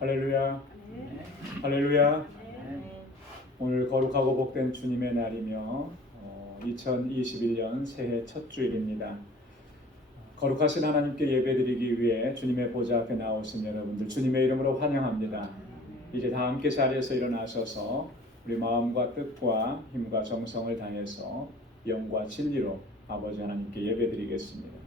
할렐루야. 할렐루야. 오늘 거룩하고 복된 주님의 날이며 2021년 새해 첫 주일입니다. 거룩하신 하나님께 예배드리기 위해 주님의 보좌 앞에 나오신 여러분들 주님의 이름으로 환영합니다. 이제 다 함께 자리에서 일어나셔서 우리 마음과 뜻과 힘과 정성을 다해서 영과 진리로 아버지 하나님께 예배드리겠습니다.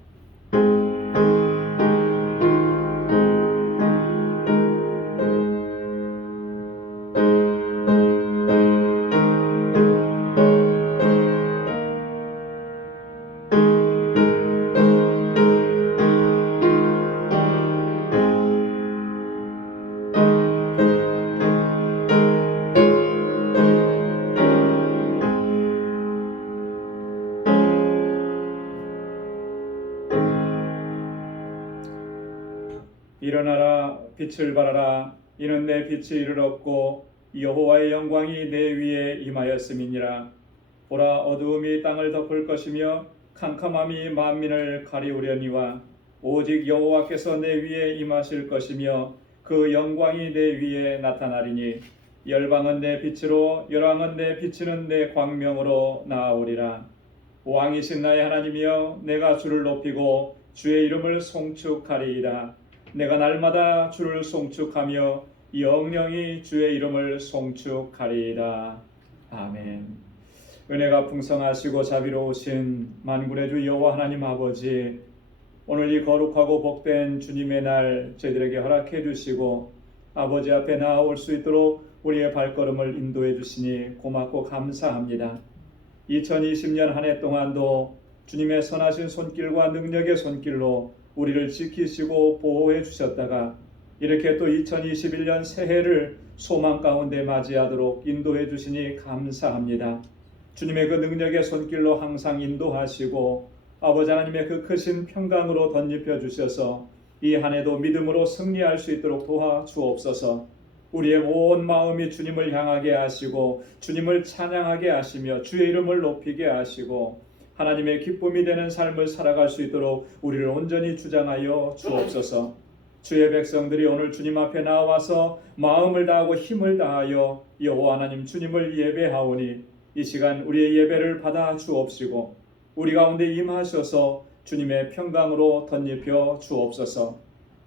일어나라, 빛을 발하라. 이는 내 빛이 이를 얻고 여호와의 영광이 내 위에 임하였음이니라. 보라, 어두움이 땅을 덮을 것이며 캄캄함이 만민을 가리우려니와 오직 여호와께서 내 위에 임하실 것이며 그 영광이 내 위에 나타나리니 열방은 내 빛으로 열왕은 내 비치는 내 광명으로 나아오리라. 왕이신 나의 하나님이여, 내가 주를 높이고 주의 이름을 송축하리이다. 내가 날마다 주를 송축하며 영영이 주의 이름을 송축하리이다. 아멘. 은혜가 풍성하시고 자비로우신 만군의 주 여호와 하나님 아버지, 오늘 이 거룩하고 복된 주님의 날 저희들에게 허락해 주시고 아버지 앞에 나아올 수 있도록 우리의 발걸음을 인도해 주시니 고맙고 감사합니다. 2020년 한 해 동안도 주님의 선하신 손길과 능력의 손길로 우리를 지키시고 보호해 주셨다가 이렇게 또 2021년 새해를 소망 가운데 맞이하도록 인도해 주시니 감사합니다. 주님의 그 능력의 손길로 항상 인도하시고 아버지 하나님의 그 크신 평강으로 덧입혀 주셔서 이 한 해도 믿음으로 승리할 수 있도록 도와주옵소서. 우리의 온 마음이 주님을 향하게 하시고 주님을 찬양하게 하시며 주의 이름을 높이게 하시고 하나님의 기쁨이 되는 삶을 살아갈 수 있도록 우리를 온전히 주장하여 주옵소서. 주의 백성들이 오늘 주님 앞에 나와서 마음을 다하고 힘을 다하여 여호와 하나님 주님을 예배하오니 이 시간 우리의 예배를 받아 주옵시고 우리 가운데 임하셔서 주님의 평강으로 덧입혀 주옵소서.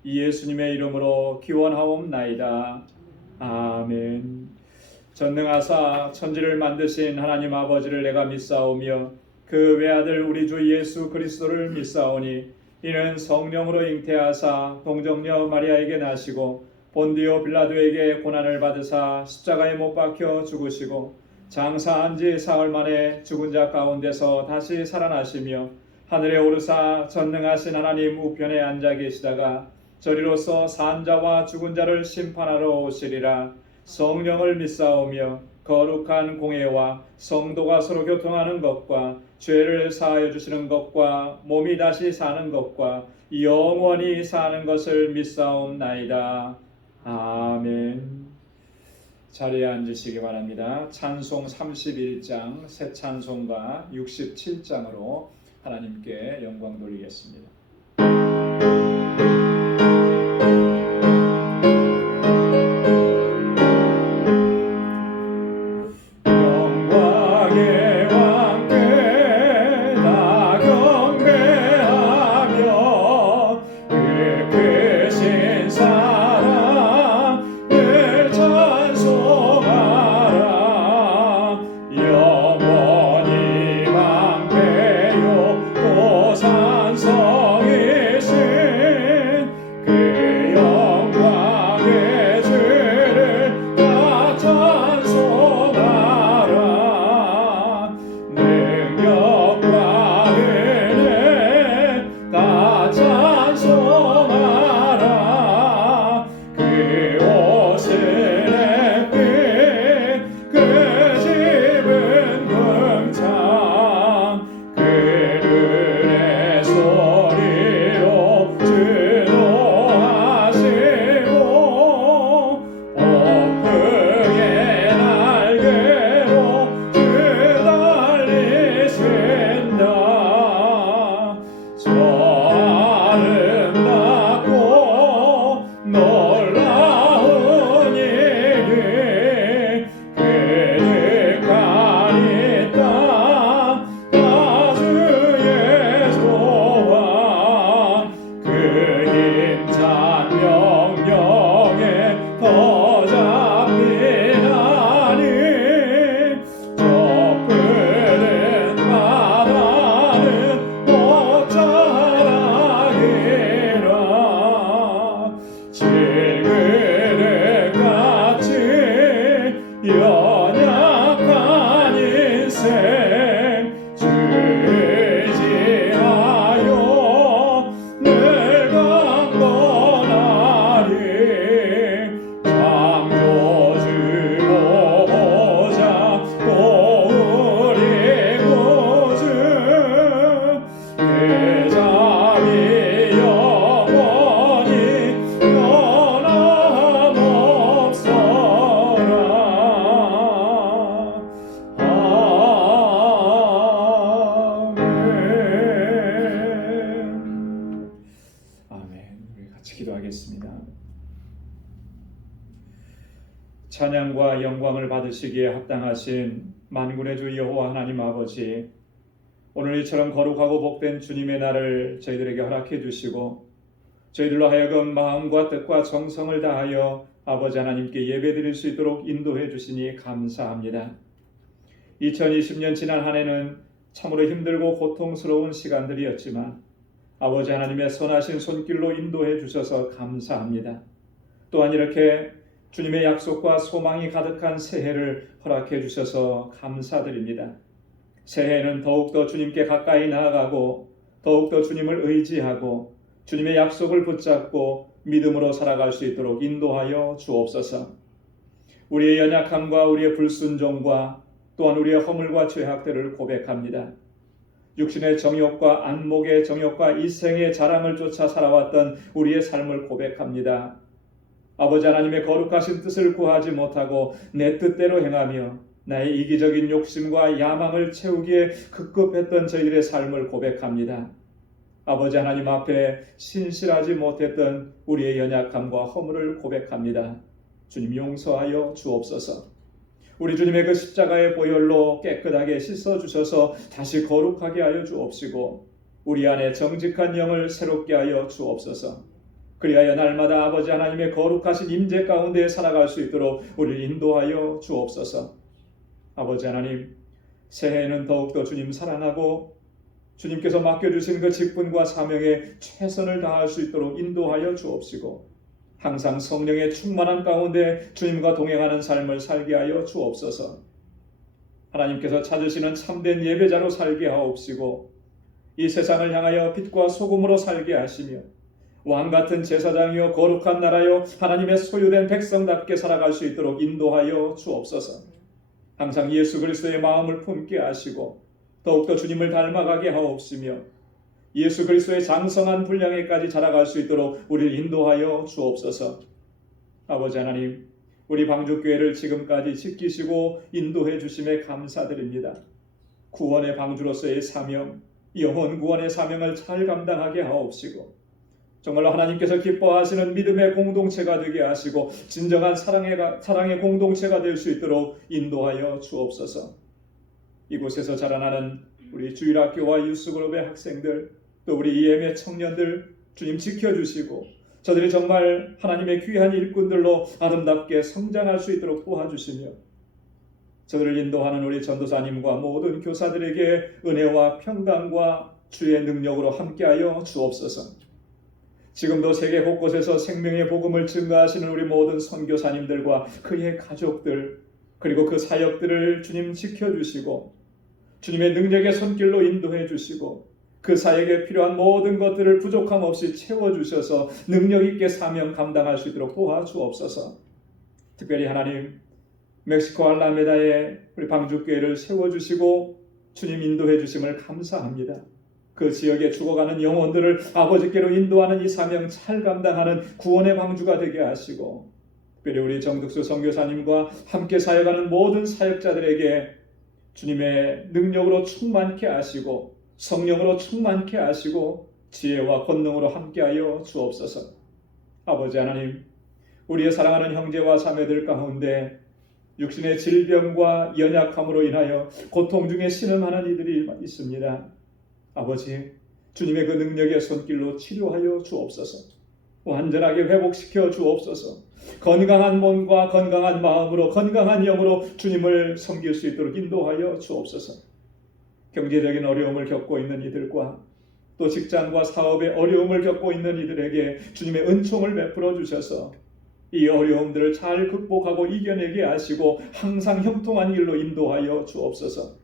예수님의 이름으로 기원하옵나이다. 아멘. 전능하사 천지를 만드신 하나님 아버지를 내가 믿사오며 그 외아들 우리 주 예수 그리스도를 믿사오니 이는 성령으로 잉태하사 동정녀 마리아에게 나시고 본디오 빌라도에게 고난을 받으사 십자가에 못 박혀 죽으시고 장사한 지 사흘 만에 죽은 자 가운데서 다시 살아나시며 하늘에 오르사 전능하신 하나님 우편에 앉아 계시다가 저리로서 산 자와 죽은 자를 심판하러 오시리라. 성령을 믿사오며 거룩한 공예와 성도가 서로 교통하는 것과 죄를 사하여 주시는 것과 몸이 다시 사는 것과 영원히 사는 것을 믿사옵나이다. 아멘. 자리에 앉으시기 바랍니다. 찬송 31장 새 찬송가 67장으로 하나님께 영광 돌리겠습니다. 영원히 만배요 고산서 연약한 인생 주의지하여 늘 강건하리 창조주로 보자 또 우리 구주 대자비 영원히 변함없어라. 아멘. 우리 같이 기도하겠습니다. 찬양과 영광을 받으시기에 합당하신 만군의 주 여호와 하나님 아버지, 오늘 이처럼 거룩하고 복된 주님의 날을 저희들에게 허락해 주시고 저희들로 하여금 마음과 뜻과 정성을 다하여 아버지 하나님께 예배드릴 수 있도록 인도해 주시니 감사합니다. 2020년 지난 한 해는 참으로 힘들고 고통스러운 시간들이었지만 아버지 하나님의 선하신 손길로 인도해 주셔서 감사합니다. 또한 이렇게 주님의 약속과 소망이 가득한 새해를 허락해 주셔서 감사드립니다. 새해에는 더욱더 주님께 가까이 나아가고 더욱더 주님을 의지하고 주님의 약속을 붙잡고 믿음으로 살아갈 수 있도록 인도하여 주옵소서. 우리의 연약함과 우리의 불순종과 또한 우리의 허물과 죄악들을 고백합니다. 육신의 정욕과 안목의 정욕과 이생의 자랑을 쫓아 살아왔던 우리의 삶을 고백합니다. 아버지 하나님의 거룩하신 뜻을 구하지 못하고 내 뜻대로 행하며 나의 이기적인 욕심과 야망을 채우기에 급급했던 저희들의 삶을 고백합니다. 아버지 하나님 앞에 신실하지 못했던 우리의 연약함과 허물을 고백합니다. 주님 용서하여 주옵소서. 우리 주님의 그 십자가의 보혈로 깨끗하게 씻어주셔서 다시 거룩하게 하여 주옵시고 우리 안에 정직한 영을 새롭게 하여 주옵소서. 그리하여 날마다 아버지 하나님의 거룩하신 임재 가운데 살아갈 수 있도록 우리를 인도하여 주옵소서. 아버지 하나님, 새해에는 더욱더 주님 사랑하고 주님께서 맡겨주신 그 직분과 사명에 최선을 다할 수 있도록 인도하여 주옵시고 항상 성령의 충만한 가운데 주님과 동행하는 삶을 살게 하여 주옵소서. 하나님께서 찾으시는 참된 예배자로 살게 하옵시고 이 세상을 향하여 빛과 소금으로 살게 하시며 왕같은 제사장이요 거룩한 나라요 하나님의 소유된 백성답게 살아갈 수 있도록 인도하여 주옵소서. 항상 예수 그리스도의 마음을 품게 하시고 더욱더 주님을 닮아가게 하옵시며 예수 그리스도의 장성한 분량에까지 자라갈 수 있도록 우리를 인도하여 주옵소서. 아버지 하나님, 우리 방주교회를 지금까지 지키시고 인도해 주심에 감사드립니다. 구원의 방주로서의 사명, 영혼 구원의 사명을 잘 감당하게 하옵시고 정말로 하나님께서 기뻐하시는 믿음의 공동체가 되게 하시고 진정한 사랑의 공동체가 될 수 있도록 인도하여 주옵소서. 이곳에서 자라나는 우리 주일학교와 유스그룹의 학생들 또 우리 EM의 청년들 주님 지켜주시고 저들이 정말 하나님의 귀한 일꾼들로 아름답게 성장할 수 있도록 도와주시며 저들을 인도하는 우리 전도사님과 모든 교사들에게 은혜와 평강과 주의 능력으로 함께하여 주옵소서. 지금도 세계 곳곳에서 생명의 복음을 증거하시는 우리 모든 선교사님들과 그의 가족들 그리고 그 사역들을 주님 지켜주시고 주님의 능력의 손길로 인도해 주시고 그 사역에 필요한 모든 것들을 부족함 없이 채워주셔서 능력 있게 사명 감당할 수 있도록 도와주옵소서. 특별히 하나님 멕시코 알라메다에 우리 방주교회를 세워주시고 주님 인도해 주심을 감사합니다. 그 지역에 죽어가는 영혼들을 아버지께로 인도하는 이 사명 잘 감당하는 구원의 방주가 되게 하시고 특별히 우리 정득수 선교사님과 함께 사역하는 모든 사역자들에게 주님의 능력으로 충만케 하시고 성령으로 충만케 하시고 지혜와 권능으로 함께하여 주옵소서. 아버지 하나님, 우리의 사랑하는 형제와 자매들 가운데 육신의 질병과 연약함으로 인하여 고통 중에 신음하는 이들이 있습니다. 아버지, 주님의 그 능력의 손길로 치료하여 주옵소서. 완전하게 회복시켜 주옵소서. 건강한 몸과 건강한 마음으로 건강한 영으로 주님을 섬길 수 있도록 인도하여 주옵소서. 경제적인 어려움을 겪고 있는 이들과 또 직장과 사업의 어려움을 겪고 있는 이들에게 주님의 은총을 베풀어 주셔서 이 어려움들을 잘 극복하고 이겨내게 하시고 항상 형통한 길로 인도하여 주옵소서.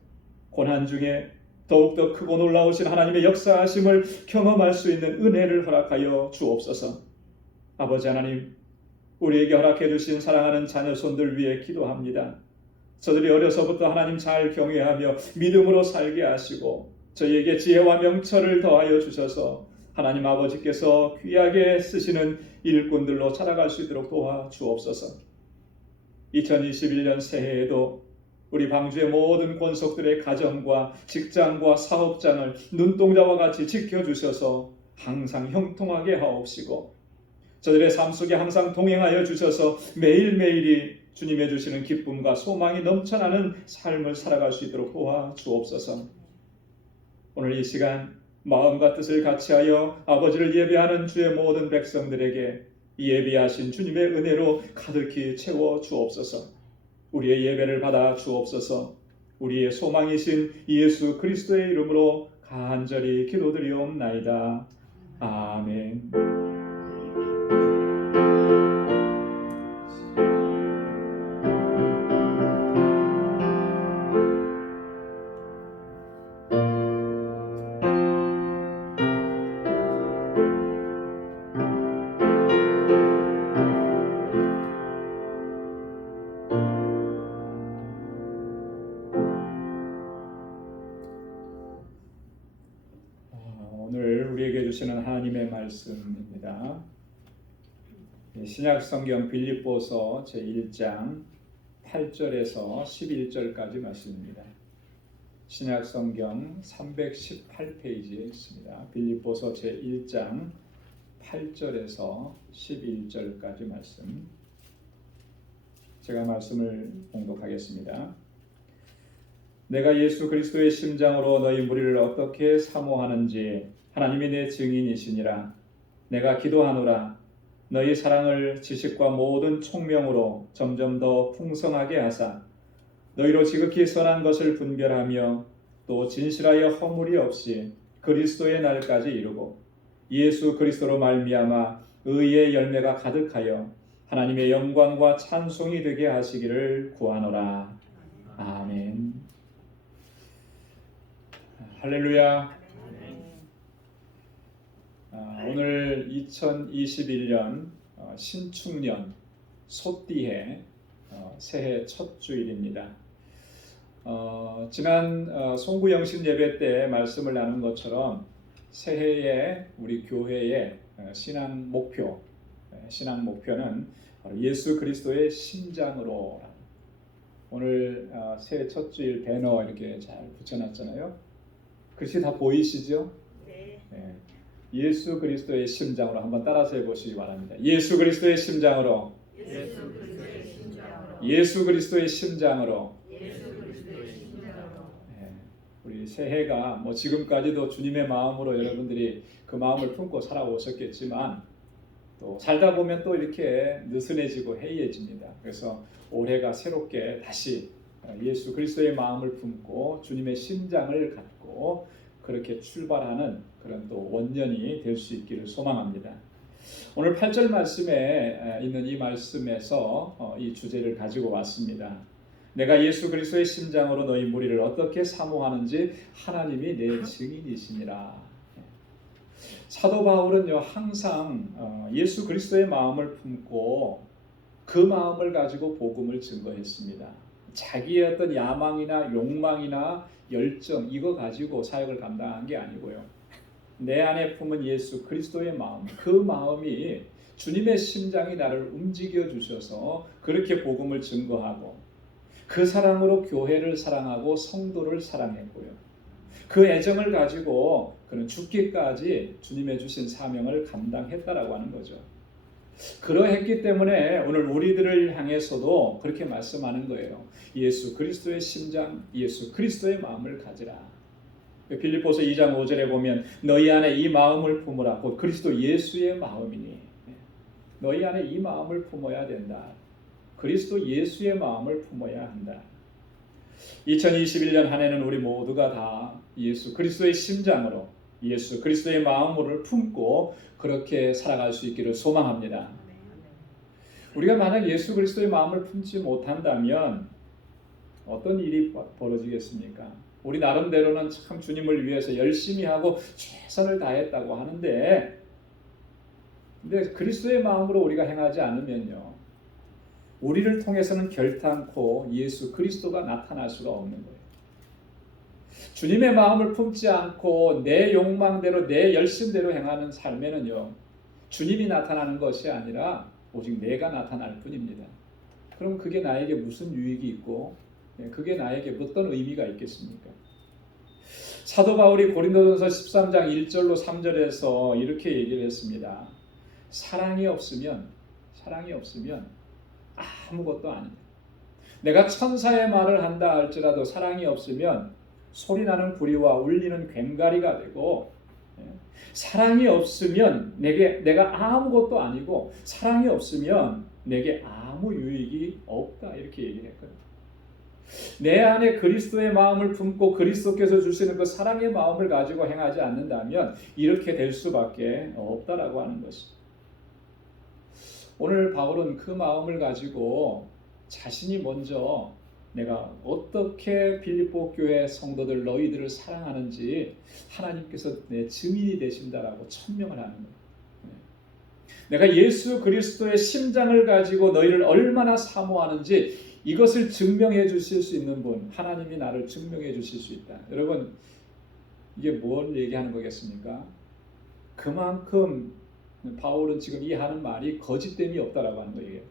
고난 중에 더욱더 크고 놀라우신 하나님의 역사하심을 경험할 수 있는 은혜를 허락하여 주옵소서. 아버지 하나님, 우리에게 허락해 주신 사랑하는 자녀손들 위해 기도합니다. 저들이 어려서부터 하나님 잘 경외하며 믿음으로 살게 하시고 저희에게 지혜와 명철을 더하여 주셔서 하나님 아버지께서 귀하게 쓰시는 일꾼들로 자라갈 수 있도록 도와 주옵소서. 2021년 새해에도 우리 방주의 모든 권속들의 가정과 직장과 사업장을 눈동자와 같이 지켜주셔서 항상 형통하게 하옵시고 저들의 삶 속에 항상 동행하여 주셔서 매일매일이 주님의 주시는 기쁨과 소망이 넘쳐나는 삶을 살아갈 수 있도록 도와 주옵소서. 오늘 이 시간 마음과 뜻을 같이하여 아버지를 예배하는 주의 모든 백성들에게 예비하신 주님의 은혜로 가득히 채워 주옵소서. 우리의 예배를 받아 주옵소서. 우리의 소망이신 예수 그리스도의 이름으로 간절히 기도드리옵나이다. 아멘. 오늘 우리에게 주시는 하나님의 말씀입니다. 신약성경 빌립보서 제1장 8절에서 11절까지 말씀입니다. 신약성경 318페이지에 있습니다. 빌립보서 제1장 8절에서 11절까지 말씀. 제가 말씀을 봉독하겠습니다. 내가 예수 그리스도의 심장으로 너희 무리를 어떻게 사모하는지 하나님이 내 증인이시니라. 내가 기도하노라. 너희 사랑을 지식과 모든 총명으로 점점 더 풍성하게 하사 너희로 지극히 선한 것을 분별하며 또 진실하여 허물이 없이 그리스도의 날까지 이루고 예수 그리스도로 말미암아 의의 열매가 가득하여 하나님의 영광과 찬송이 되게 하시기를 구하노라. 아멘. 할렐루야. 오늘 2021년 신축년 소띠해 새해 첫 주일입니다. 지난 송구영신 예배 때 말씀을 나눈 것처럼 새해에 우리 교회의 신앙 목표는 바로 예수 그리스도의 심장으로. 오늘 새해 첫 주일 배너 이렇게 잘 붙여놨잖아요. 글씨 다 보이시죠? 네. 예수 그리스도의 심장으로 한번 따라서 해보시기 바랍니다. 예수 그리스도의 심장으로. 예수 그리스도의 심장으로. 우리 새해가 뭐 지금까지도 주님의 마음으로 여러분들이 그 마음을 품고 살아오셨겠지만 또 살다 보면 또 이렇게 느슨해지고 해이해집니다. 그래서 올해가 새롭게 다시 예수 그리스도의 마음을 품고 주님의 심장을 갖고 그렇게 출발하는 그런 또 원년이 될 수 있기를 소망합니다. 오늘 8절 말씀에 있는 이 말씀에서 이 주제를 가지고 왔습니다. 내가 예수 그리스도의 심장으로 너희 무리를 어떻게 사모하는지 하나님이 내 증인이시니라. 사도 바울은요 항상 예수 그리스도의 마음을 품고 그 마음을 가지고 복음을 증거했습니다. 자기의 어떤 야망이나 욕망이나 열정 이거 가지고 사역을 감당한 게 아니고요. 내 안에 품은 예수 그리스도의 마음, 그 마음이 주님의 심장이 나를 움직여 주셔서 그렇게 복음을 증거하고 그 사랑으로 교회를 사랑하고 성도를 사랑했고요. 그 애정을 가지고 그는 죽기까지 주님의 주신 사명을 감당했다라고 하는 거죠. 그러했기 때문에 오늘 우리들을 향해서도 그렇게 말씀하는 거예요. 예수 그리스도의 심장, 예수 그리스도의 마음을 가지라. 빌립보서 2장 5절에 보면 너희 안에 이 마음을 품으라. 곧 그리스도 예수의 마음이니. 너희 안에 이 마음을 품어야 된다. 그리스도 예수의 마음을 품어야 한다. 2021년 한 해는 우리 모두가 다 예수 그리스도의 심장으로 예수 그리스도의 마음을 품고 그렇게 살아갈 수 있기를 소망합니다. 우리가 만약 예수 그리스도의 마음을 품지 못한다면 어떤 일이 벌어지겠습니까? 우리 나름대로는 참 주님을 위해서 열심히 하고 최선을 다했다고 하는데, 근데 그리스도의 마음으로 우리가 행하지 않으면요, 우리를 통해서는 결탄코 예수 그리스도가 나타날 수가 없는 거예요. 주님의 마음을 품지 않고 내 욕망대로 내 열심대로 행하는 삶에는요, 주님이 나타나는 것이 아니라 오직 내가 나타날 뿐입니다. 그럼 그게 나에게 무슨 유익이 있고 그게 나에게 어떤 의미가 있겠습니까? 사도 바울이 고린도전서 13장 1절로 3절에서 이렇게 얘기를 했습니다. 사랑이 없으면 아무것도 아니다. 내가 천사의 말을 한다 할지라도 사랑이 없으면 소리나는 구리와 울리는 괭가리가 되고, 사랑이 없으면 내가 아무것도 아니고 사랑이 없으면 내게 아무 유익이 없다, 이렇게 얘기를 했거든요. 내 안에 그리스도의 마음을 품고 그리스도께서 주시는 그 사랑의 마음을 가지고 행하지 않는다면 이렇게 될 수밖에 없다라고 하는 것입니다. 오늘 바울은 그 마음을 가지고 자신이 먼저 내가 어떻게 빌립보 교회 성도들 너희들을 사랑하는지 하나님께서 내 증인이 되신다라고 천명을 하는 거예요. 내가 예수 그리스도의 심장을 가지고 너희를 얼마나 사모하는지 이것을 증명해 주실 수 있는 분, 하나님이 나를 증명해 주실 수 있다. 여러분, 이게 뭘 얘기하는 거겠습니까? 그만큼 바울은 지금 이 하는 말이 거짓됨이 없다라고 하는 거예요.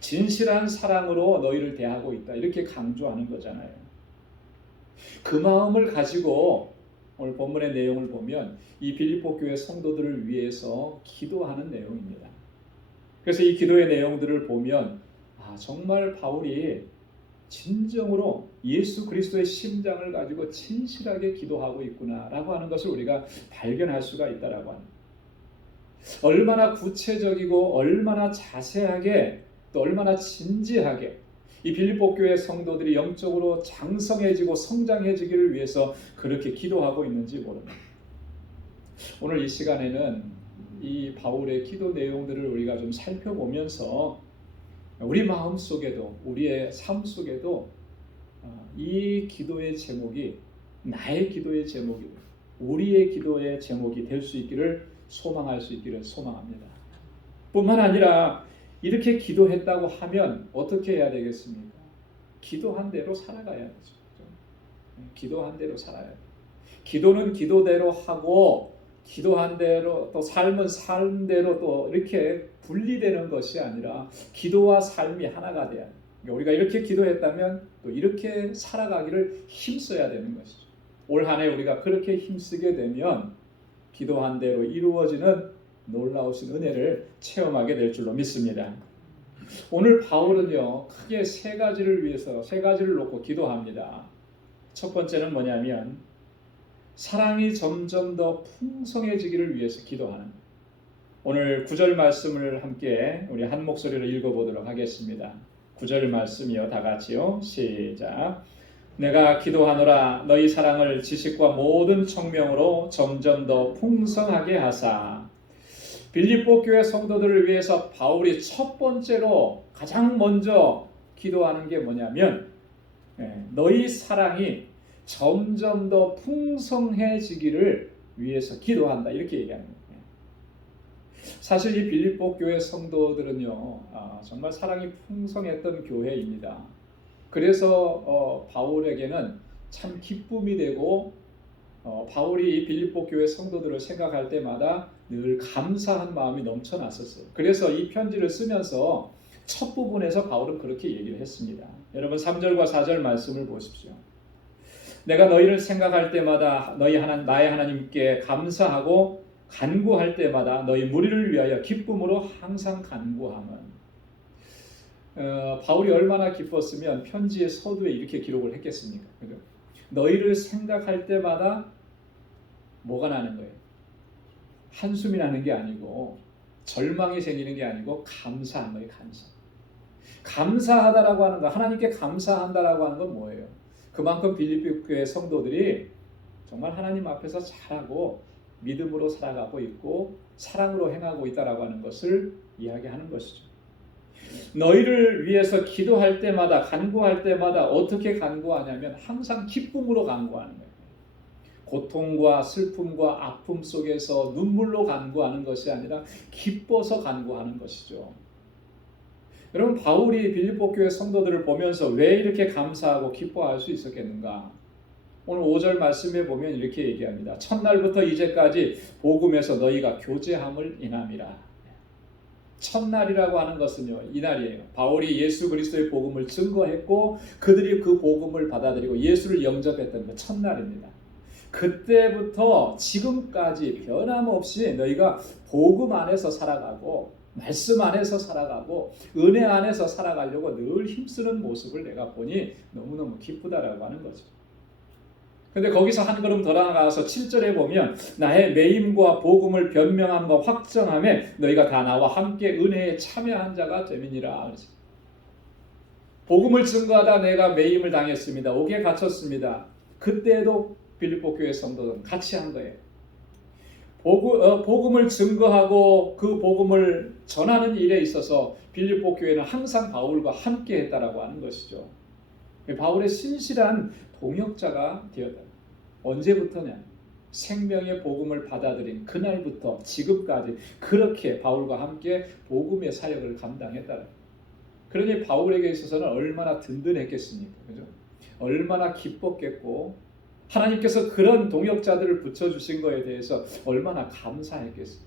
진실한 사랑으로 너희를 대하고 있다, 이렇게 강조하는 거잖아요. 그 마음을 가지고 오늘 본문의 내용을 보면 이 빌립보 교회 성도들을 위해서 기도하는 내용입니다. 그래서 이 기도의 내용들을 보면 정말 바울이 진정으로 예수 그리스도의 심장을 가지고 진실하게 기도하고 있구나라고 하는 것을 우리가 발견할 수가 있다라고 합니다. 얼마나 구체적이고 얼마나 자세하게 또 얼마나 진지하게 이 빌립보 교회 성도들이 영적으로 장성해지고 성장해지기를 위해서 그렇게 기도하고 있는지 모릅니다. 오늘 이 시간에는 이 바울의 기도 내용들을 우리가 좀 살펴보면서 우리 마음 속에도 우리의 삶 속에도 이 기도의 제목이 나의 기도의 제목이 우리의 기도의 제목이 될 수 있기를 소망할 수 있기를 소망합니다. 뿐만 아니라 이렇게 기도했다고 하면 어떻게 해야 되겠습니까? 기도한 대로 살아가야 되죠. 기도한 대로 살아야 돼요. 기도는 기도대로 하고 기도한 대로 또 삶은 삶대로 또 이렇게 분리되는 것이 아니라 기도와 삶이 하나가 돼야 돼요. 우리가 이렇게 기도했다면 또 이렇게 살아가기를 힘써야 되는 것이죠. 올 한 해 우리가 그렇게 힘쓰게 되면 기도한 대로 이루어지는 놀라우신 은혜를 체험하게 될 줄로 믿습니다. 오늘 바울은요, 크게 세 가지를 놓고 기도합니다. 첫 번째는 뭐냐면 사랑이 점점 더 풍성해지기를 위해서 기도하는 거예요. 오늘 9절 말씀을 함께 우리 한 목소리로 읽어보도록 하겠습니다. 9절 말씀이요, 다 같이요. 시작. 내가 기도하노라 너희 사랑을 지식과 모든 청명으로 점점 더 풍성하게 하사. 빌립보 교회 성도들을 위해서 바울이 첫 번째로 가장 먼저 기도하는 게 뭐냐면 너희 사랑이 점점 더 풍성해지기를 위해서 기도한다, 이렇게 얘기하는 거예요. 사실 이 빌립보 교회 성도들은요, 정말 사랑이 풍성했던 교회입니다. 그래서 바울에게는 참 기쁨이 되고 바울이 이 빌립보 교회 성도들을 생각할 때마다 늘 감사한 마음이 넘쳐났었어요. 그래서 이 편지를 쓰면서 첫 부분에서 바울은 그렇게 얘기를 했습니다. 여러분 3절과 4절 말씀을 보십시오. 내가 너희를 생각할 때마다 나의 하나님께 감사하고 간구할 때마다 너희 무리를 위하여 기쁨으로 항상 간구함은. 바울이 얼마나 기뻤으면 편지의 서두에 이렇게 기록을 했겠습니까? 그죠? 너희를 생각할 때마다 뭐가 나는 거예요? 한숨이 나는 게 아니고 절망이 생기는 게 아니고 감사한 거예요. 감사하다라고 하는 거, 하나님께 감사한다라고 하는 건 뭐예요? 그만큼 빌립보 교회 성도들이 정말 하나님 앞에서 잘하고 믿음으로 살아가고 있고 사랑으로 행하고 있다라고 하는 것을 이야기하는 것이죠. 너희를 위해서 기도할 때마다 간구할 때마다 어떻게 간구하냐면 항상 기쁨으로 간구하는 거예요. 고통과 슬픔과 아픔 속에서 눈물로 간구하는 것이 아니라 기뻐서 간구하는 것이죠. 여러분, 바울이 빌립보 교회 성도들을 보면서 왜 이렇게 감사하고 기뻐할 수 있었겠는가? 오늘 5절 말씀에 보면 이렇게 얘기합니다. 첫날부터 이제까지 복음에서 너희가 교제함을 인함이라. 첫날이라고 하는 것은요, 이날이에요. 바울이 예수 그리스도의 복음을 증거했고 그들이 그 복음을 받아들이고 예수를 영접했던 그 첫날입니다. 그때부터 지금까지 변함없이 너희가 복음 안에서 살아가고 말씀 안에서 살아가고 은혜 안에서 살아가려고 늘 힘쓰는 모습을 내가 보니 너무너무 기쁘다라고 하는 거죠. 근데 거기서 한 걸음 더 나아가서 7절에 보면 나의 매임과 복음을 변명함과 확정함에 너희가 다 나와 함께 은혜에 참여한 자가 되미니라. 복음을 증거하다 내가 매임을 당했습니다. 옥에 갇혔습니다. 그때도 빌립보 교회 성도들은 같이 한 거예요. 복음을 증거하고 그 복음을 전하는 일에 있어서 빌립보 교회는 항상 바울과 함께 했다라고 하는 것이죠. 바울의 신실한 동역자가 되었다. 언제부터냐? 생명의 복음을 받아들인 그날부터 지금까지 그렇게 바울과 함께 복음의 사역을 감당했다. 그러니 바울에게 있어서는 얼마나 든든했겠습니까? 그죠? 얼마나 기뻤겠고 하나님께서 그런 동역자들을 붙여주신 것에 대해서 얼마나 감사했겠습니까?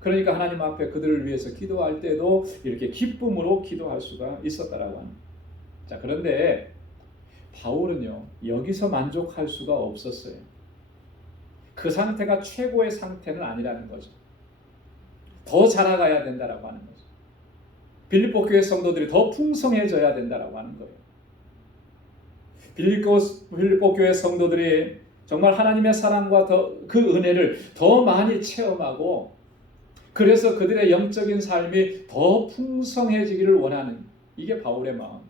그러니까 하나님 앞에 그들을 위해서 기도할 때도 이렇게 기쁨으로 기도할 수가 있었다라고 합니다. 자, 그런데 바울은요, 여기서 만족할 수가 없었어요. 그 상태가 최고의 상태는 아니라는 거죠. 더 자라가야 된다라고 하는 거죠. 빌립보 교회 성도들이 더 풍성해져야 된다라고 하는 거예요. 빌립보 교회 성도들이 정말 하나님의 사랑과 그 은혜를 더 많이 체험하고 그래서 그들의 영적인 삶이 더 풍성해지기를 원하는 이게 바울의 마음.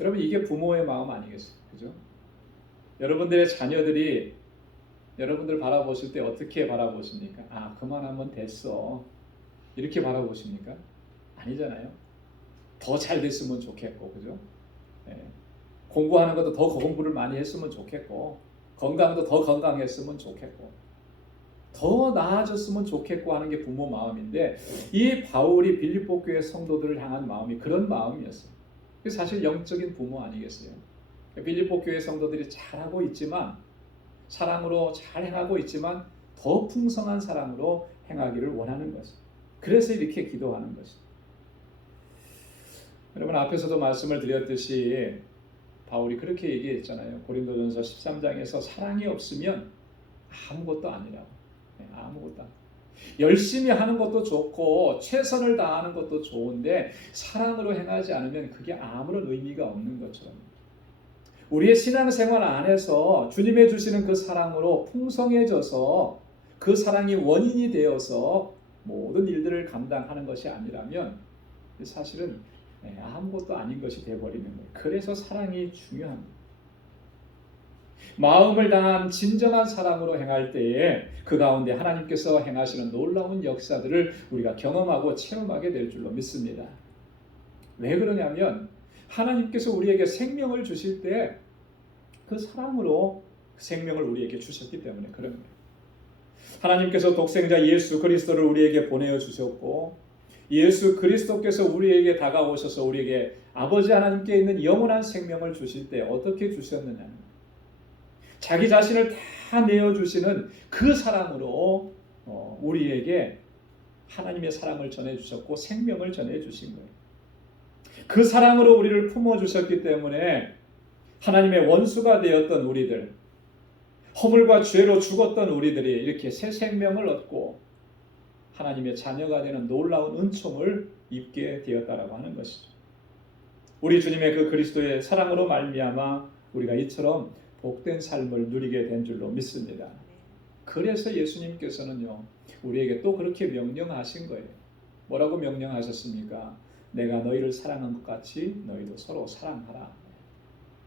여러분, 이게 부모의 마음 아니겠어요? 그죠? 여러분들의 자녀들이 여러분들 바라보실 때 어떻게 바라보십니까? 아, 그만하면 됐어. 이렇게 바라보십니까? 아니잖아요. 더 잘 됐으면 좋겠고, 그죠? 네. 공부하는 것도 더 공부를 많이 했으면 좋겠고, 건강도 더 건강했으면 좋겠고, 더 나아졌으면 좋겠고 하는 게 부모 마음인데, 이 바울이 빌립보 교회 성도들을 향한 마음이 그런 마음이었어요. 사실 영적인 부모 아니겠어요? 빌립보 교회 성도들이 잘하고 있지만 사랑으로 잘 행하고 있지만 더 풍성한 사랑으로 행하기를 원하는 것이죠. 그래서 이렇게 기도하는 것이죠. 여러분, 앞에서도 말씀을 드렸듯이 바울이 그렇게 얘기했잖아요. 고린도전서 13장에서 사랑이 없으면 아무것도 아니라고. 아무것도 아니라고. 열심히 하는 것도 좋고 최선을 다하는 것도 좋은데 사랑으로 행하지 않으면 그게 아무런 의미가 없는 것처럼 우리의 신앙생활 안에서 주님의 주시는 그 사랑으로 풍성해져서 그 사랑이 원인이 되어서 모든 일들을 감당하는 것이 아니라면 사실은 아무것도 아닌 것이 되어버리는 거예요. 그래서 사랑이 중요합니다. 마음을 다한 진정한 사랑으로 행할 때에 그 가운데 하나님께서 행하시는 놀라운 역사들을 우리가 경험하고 체험하게 될 줄로 믿습니다. 왜 그러냐면 하나님께서 우리에게 생명을 주실 때 그 사랑으로 생명을 우리에게 주셨기 때문에 그런 거예요. 하나님께서 독생자 예수 그리스도를 우리에게 보내어 주셨고 예수 그리스도께서 우리에게 다가오셔서 우리에게 아버지 하나님께 있는 영원한 생명을 주실 때 어떻게 주셨느냐? 자기 자신을 다 내어주시는 그 사랑으로 우리에게 하나님의 사랑을 전해주셨고 생명을 전해주신 거예요. 그 사랑으로 우리를 품어주셨기 때문에 하나님의 원수가 되었던 우리들, 허물과 죄로 죽었던 우리들이 이렇게 새 생명을 얻고 하나님의 자녀가 되는 놀라운 은총을 입게 되었다라고 하는 것이죠. 우리 주님의 그 그리스도의 사랑으로 말미암아 우리가 이처럼 복된 삶을 누리게 된 줄로 믿습니다. 그래서 예수님께서는요, 우리에게 또 그렇게 명령하신 거예요. 뭐라고 명령하셨습니까? 내가 너희를 사랑한 것 같이 너희도 서로 사랑하라.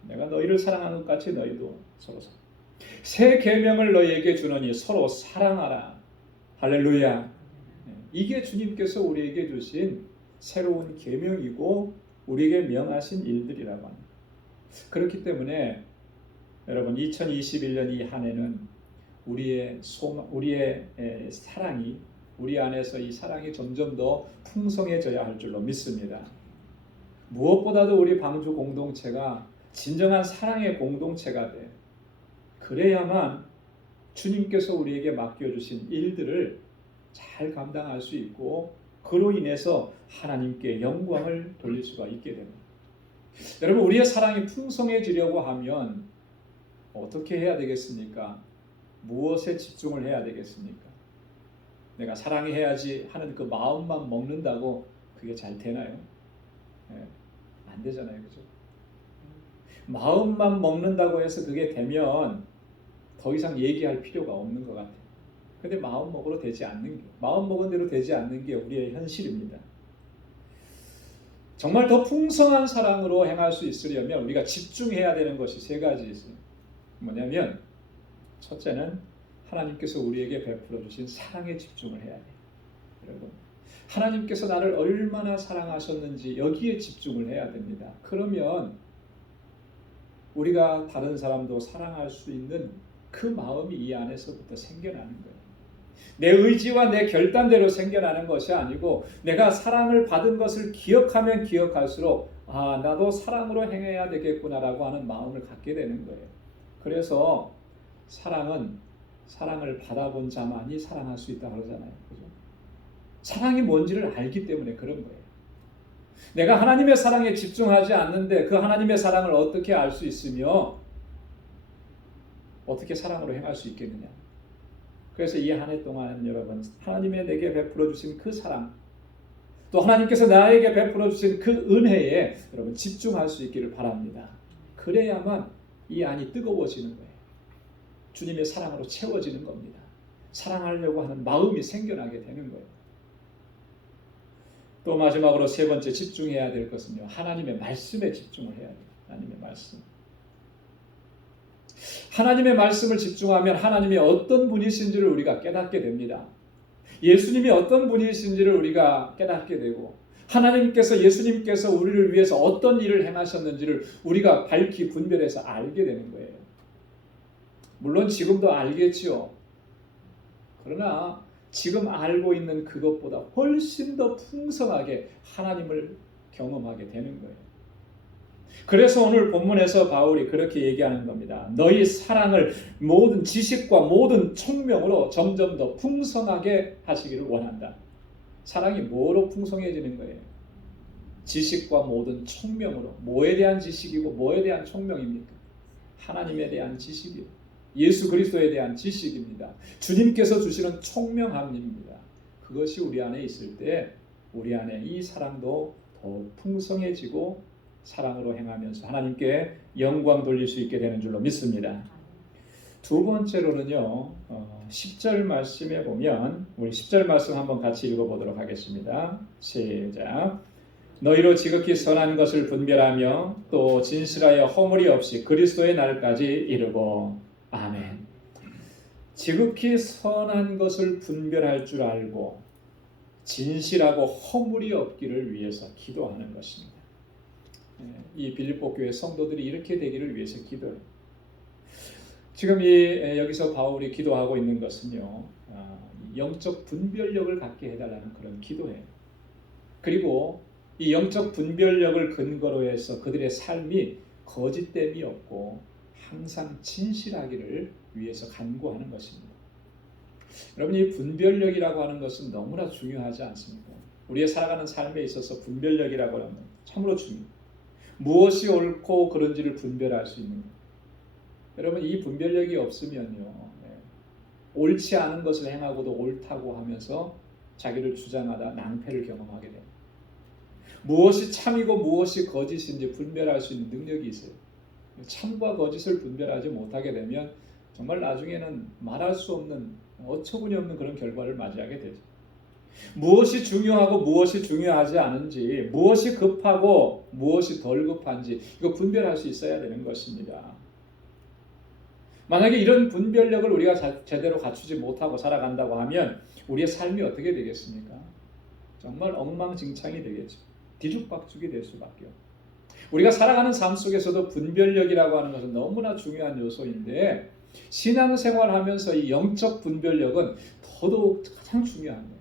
내가 너희를 사랑한 것 같이 너희도 서로 사랑하라. 새 계명을 너희에게 주노니 서로 사랑하라. 할렐루야. 이게 주님께서 우리에게 주신 새로운 계명이고 우리에게 명하신 일들이라고 합니다. 그렇기 때문에 여러분 2021년 이 한 해는 우리의 사랑이 우리 안에서 이 사랑이 점점 더 풍성해져야 할 줄로 믿습니다. 무엇보다도 우리 방주 공동체가 진정한 사랑의 공동체가 돼. 그래야만 주님께서 우리에게 맡겨주신 일들을 잘 감당할 수 있고 그로 인해서 하나님께 영광을 돌릴 수가 있게 됩니다. 여러분 우리의 사랑이 풍성해지려고 하면 어떻게 해야 되겠습니까? 무엇에 집중을 해야 되겠습니까? 내가 사랑해야지 하는 그 마음만 먹는다고 그게 잘 되나요? 안 되잖아요. 그죠? 마음만 먹는다고 해서 그게 되면 더 이상 얘기할 필요가 없는 것 같아요. 근데 마음 먹은 대로 되지 않는 게 우리의 현실입니다. 정말 더 풍성한 사랑으로 행할 수 있으려면 우리가 집중해야 되는 것이 세 가지 있어요. 뭐냐면 첫째는 하나님께서 우리에게 베풀어 주신 사랑에 집중을 해야 돼요. 여러분, 하나님께서 나를 얼마나 사랑하셨는지 여기에 집중을 해야 됩니다. 그러면 우리가 다른 사람도 사랑할 수 있는 그 마음이 이 안에서부터 생겨나는 거예요. 내 의지와 내 결단대로 생겨나는 것이 아니고 내가 사랑을 받은 것을 기억하면 기억할수록 나도 사랑으로 행해야 되겠구나라고 하는 마음을 갖게 되는 거예요. 그래서 사랑을 받아본 자만이 사랑할 수 있다고 그러잖아요. 그죠? 사랑이 뭔지를 알기 때문에 그런 거예요. 내가 하나님의 사랑에 집중하지 않는데 그 하나님의 사랑을 어떻게 알 수 있으며 어떻게 사랑으로 행할 수 있겠느냐. 그래서 이 한 해 동안 여러분 하나님의 내게 베풀어 주신 그 사랑 또 하나님께서 나에게 베풀어 주신 그 은혜에 여러분 집중할 수 있기를 바랍니다. 그래야만 이 안이 뜨거워지는 거예요. 주님의 사랑으로 채워지는 겁니다. 사랑하려고 하는 마음이 생겨나게 되는 거예요. 또 마지막으로 세 번째 집중해야 될 것은요. 하나님의 말씀에 집중을 해야 돼요. 하나님의 말씀. 하나님의 말씀을 집중하면 하나님이 어떤 분이신지를 우리가 깨닫게 됩니다. 예수님이 어떤 분이신지를 우리가 깨닫게 되고 예수님께서 우리를 위해서 어떤 일을 행하셨는지를 우리가 밝히 분별해서 알게 되는 거예요. 물론 지금도 알겠지요. 그러나 지금 알고 있는 그것보다 훨씬 더 풍성하게 하나님을 경험하게 되는 거예요. 그래서 오늘 본문에서 바울이 그렇게 얘기하는 겁니다. 너희 사랑을 모든 지식과 모든 총명으로 점점 더 풍성하게 하시기를 원한다. 사랑이 뭐로 풍성해지는 거예요? 지식과 모든 총명으로. 뭐에 대한 지식이고 뭐에 대한 총명입니까? 하나님에 대한 지식이요. 예수 그리스도에 대한 지식입니다. 주님께서 주시는 총명함입니다. 그것이 우리 안에 있을 때 우리 안에 이 사랑도 더 풍성해지고 사랑으로 행하면서 하나님께 영광 돌릴 수 있게 되는 줄로 믿습니다. 두 번째로는요. 10절 말씀에 보면 우리 10절 말씀 한번 같이 읽어보도록 하겠습니다. 시작. 너희로 지극히 선한 것을 분별하며 또 진실하여 허물이 없이 그리스도의 날까지 이르고 아멘. 지극히 선한 것을 분별할 줄 알고 진실하고 허물이 없기를 위해서 기도하는 것입니다. 이 빌립보 교회 성도들이 이렇게 되기를 위해서 기도해요. 지금 여기서 바울이 기도하고 있는 것은요, 영적 분별력을 갖게 해달라는 그런 기도예요. 그리고 이 영적 분별력을 근거로 해서 그들의 삶이 거짓됨이 없고 항상 진실하기를 위해서 간구하는 것입니다. 여러분, 이 분별력이라고 하는 것은 너무나 중요하지 않습니까? 우리의 살아가는 삶에 있어서 분별력이라고 하는 건 참으로 중요해요. 무엇이 옳고 그른지를 분별할 수 있는 것. 여러분, 이 분별력이 없으면요, 옳지 않은 것을 행하고도 옳다고 하면서 자기를 주장하다 낭패를 경험하게 됩니다. 무엇이 참이고 무엇이 거짓인지 분별할 수 있는 능력이 있어요. 참과 거짓을 분별하지 못하게 되면 정말 나중에는 말할 수 없는 어처구니 없는 그런 결과를 맞이하게 되죠. 무엇이 중요하고 무엇이 중요하지 않은지, 무엇이 급하고 무엇이 덜 급한지 이거 분별할 수 있어야 되는 것입니다. 만약에 이런 분별력을 우리가 제대로 갖추지 못하고 살아간다고 하면 우리의 삶이 어떻게 되겠습니까? 정말 엉망진창이 되겠죠. 뒤죽박죽이 될 수밖에 없어요. 우리가 살아가는 삶 속에서도 분별력이라고 하는 것은 너무나 중요한 요소인데 신앙생활하면서 이 영적 분별력은 더더욱 가장 중요한 거예요.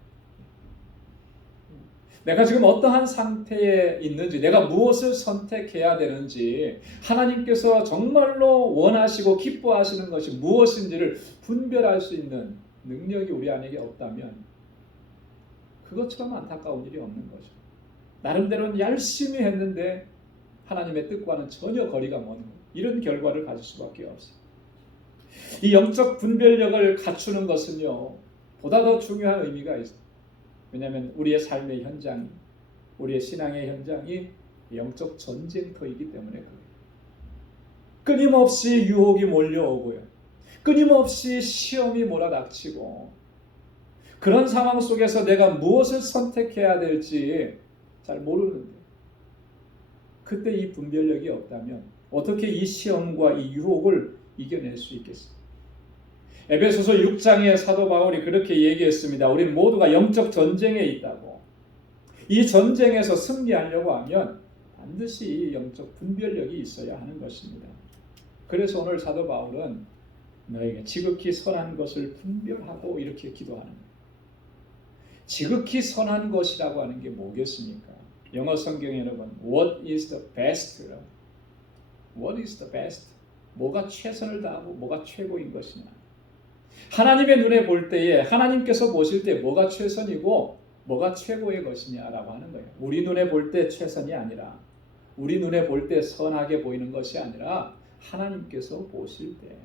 내가 지금 어떠한 상태에 있는지, 내가 무엇을 선택해야 되는지, 하나님께서 정말로 원하시고 기뻐하시는 것이 무엇인지를 분별할 수 있는 능력이 우리 안에 없다면 그것처럼 안타까운 일이 없는 거죠. 나름대로는 열심히 했는데 하나님의 뜻과는 전혀 거리가 먼 이런 결과를 가질 수밖에 없어요. 이 영적 분별력을 갖추는 것은요, 보다 더 중요한 의미가 있어요. 왜냐하면 우리의 삶의 현장, 우리의 신앙의 현장이 영적 전쟁터이기 때문에 그래요. 끊임없이 유혹이 몰려오고요. 끊임없이 시험이 몰아닥치고 그런 상황 속에서 내가 무엇을 선택해야 될지 잘 모르는데 그때 이 분별력이 없다면 어떻게 이 시험과 이 유혹을 이겨낼 수 있겠습니까? 에베소서 6장에 사도 바울이 그렇게 얘기했습니다. 우리는 모두가 영적 전쟁에 있다고. 이 전쟁에서 승리하려고 하면 반드시 영적 분별력이 있어야 하는 것입니다. 그래서 오늘 사도 바울은 너에게 지극히 선한 것을 분별하고 이렇게 기도하는 거예요. 지극히 선한 것이라고 하는 게 뭐겠습니까? 영어 성경에는 What is the best? What is the best? 뭐가 최선을 다하고 뭐가 최고인 것이냐? 하나님의 눈에 볼 때에 하나님께서 보실 때 뭐가 최선이고 뭐가 최고의 것이냐라고 하는 거예요. 우리 눈에 볼 때 최선이 아니라 우리 눈에 볼 때 선하게 보이는 것이 아니라 하나님께서 보실 때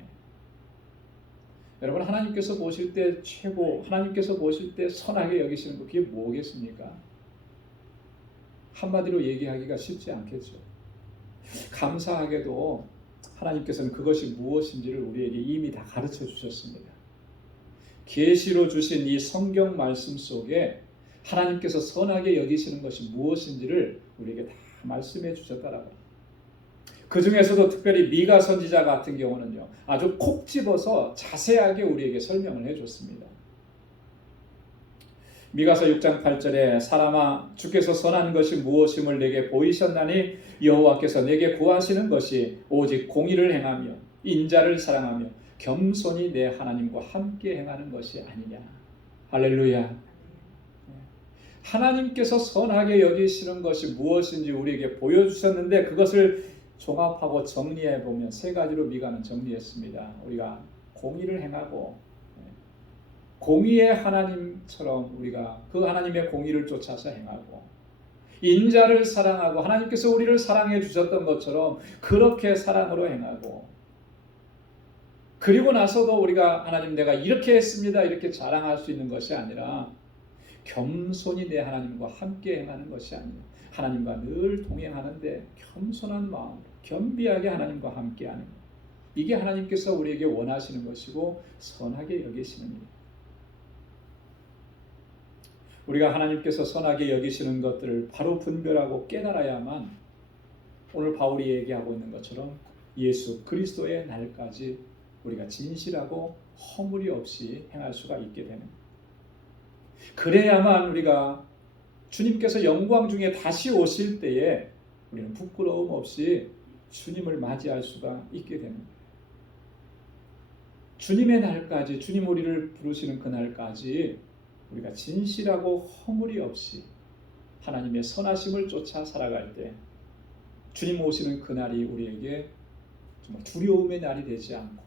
여러분 하나님께서 보실 때 최고 하나님께서 보실 때 선하게 여기시는 것 그게 뭐겠습니까? 한마디로 얘기하기가 쉽지 않겠죠. 감사하게도 하나님께서는 그것이 무엇인지를 우리에게 이미 다 가르쳐 주셨습니다. 계시로 주신 이 성경 말씀 속에 하나님께서 선하게 여기시는 것이 무엇인지를 우리에게 다 말씀해 주셨다라고. 그 중에서도 특별히 미가 선지자 같은 경우는요, 아주 콕 집어서 자세하게 우리에게 설명을 해줬습니다. 미가서 6장 8절에 사람아 주께서 선한 것이 무엇임을 내게 보이셨나니 여호와께서 내게 구하시는 것이 오직 공의를 행하며 인자를 사랑하며 겸손히 내 하나님과 함께 행하는 것이 아니냐. 할렐루야. 하나님께서 선하게 여기시는 것이 무엇인지 우리에게 보여주셨는데 그것을 종합하고 정리해 보면 세 가지로 미가는 정리했습니다. 우리가 공의를 행하고 공의의 하나님처럼 우리가 그 하나님의 공의를 쫓아서 행하고 인자를 사랑하고 하나님께서 우리를 사랑해 주셨던 것처럼 그렇게 사랑으로 행하고 그리고 나서도 우리가 하나님 내가 이렇게 했습니다 이렇게 자랑할 수 있는 것이 아니라 겸손히 내 하나님과 함께 행하는 것이 아니라 하나님과 늘 동행하는데 겸손한 마음으로 겸비하게 하나님과 함께하는 것. 이게 하나님께서 우리에게 원하시는 것이고 선하게 여기시는 일. 우리가 하나님께서 선하게 여기시는 것들을 바로 분별하고 깨달아야만 오늘 바울이 얘기하고 있는 것처럼 예수 그리스도의 날까지 우리가 진실하고 허물이 없이 행할 수가 있게 되는 거예요. 그래야만 우리가 주님께서 영광 중에 다시 오실 때에 우리는 부끄러움 없이 주님을 맞이할 수가 있게 되는 거예요. 주님의 날까지 주님 우리를 부르시는 그날까지 우리가 진실하고 허물이 없이 하나님의 선하심을 쫓아 살아갈 때 주님 오시는 그날이 우리에게 정말 두려움의 날이 되지 않고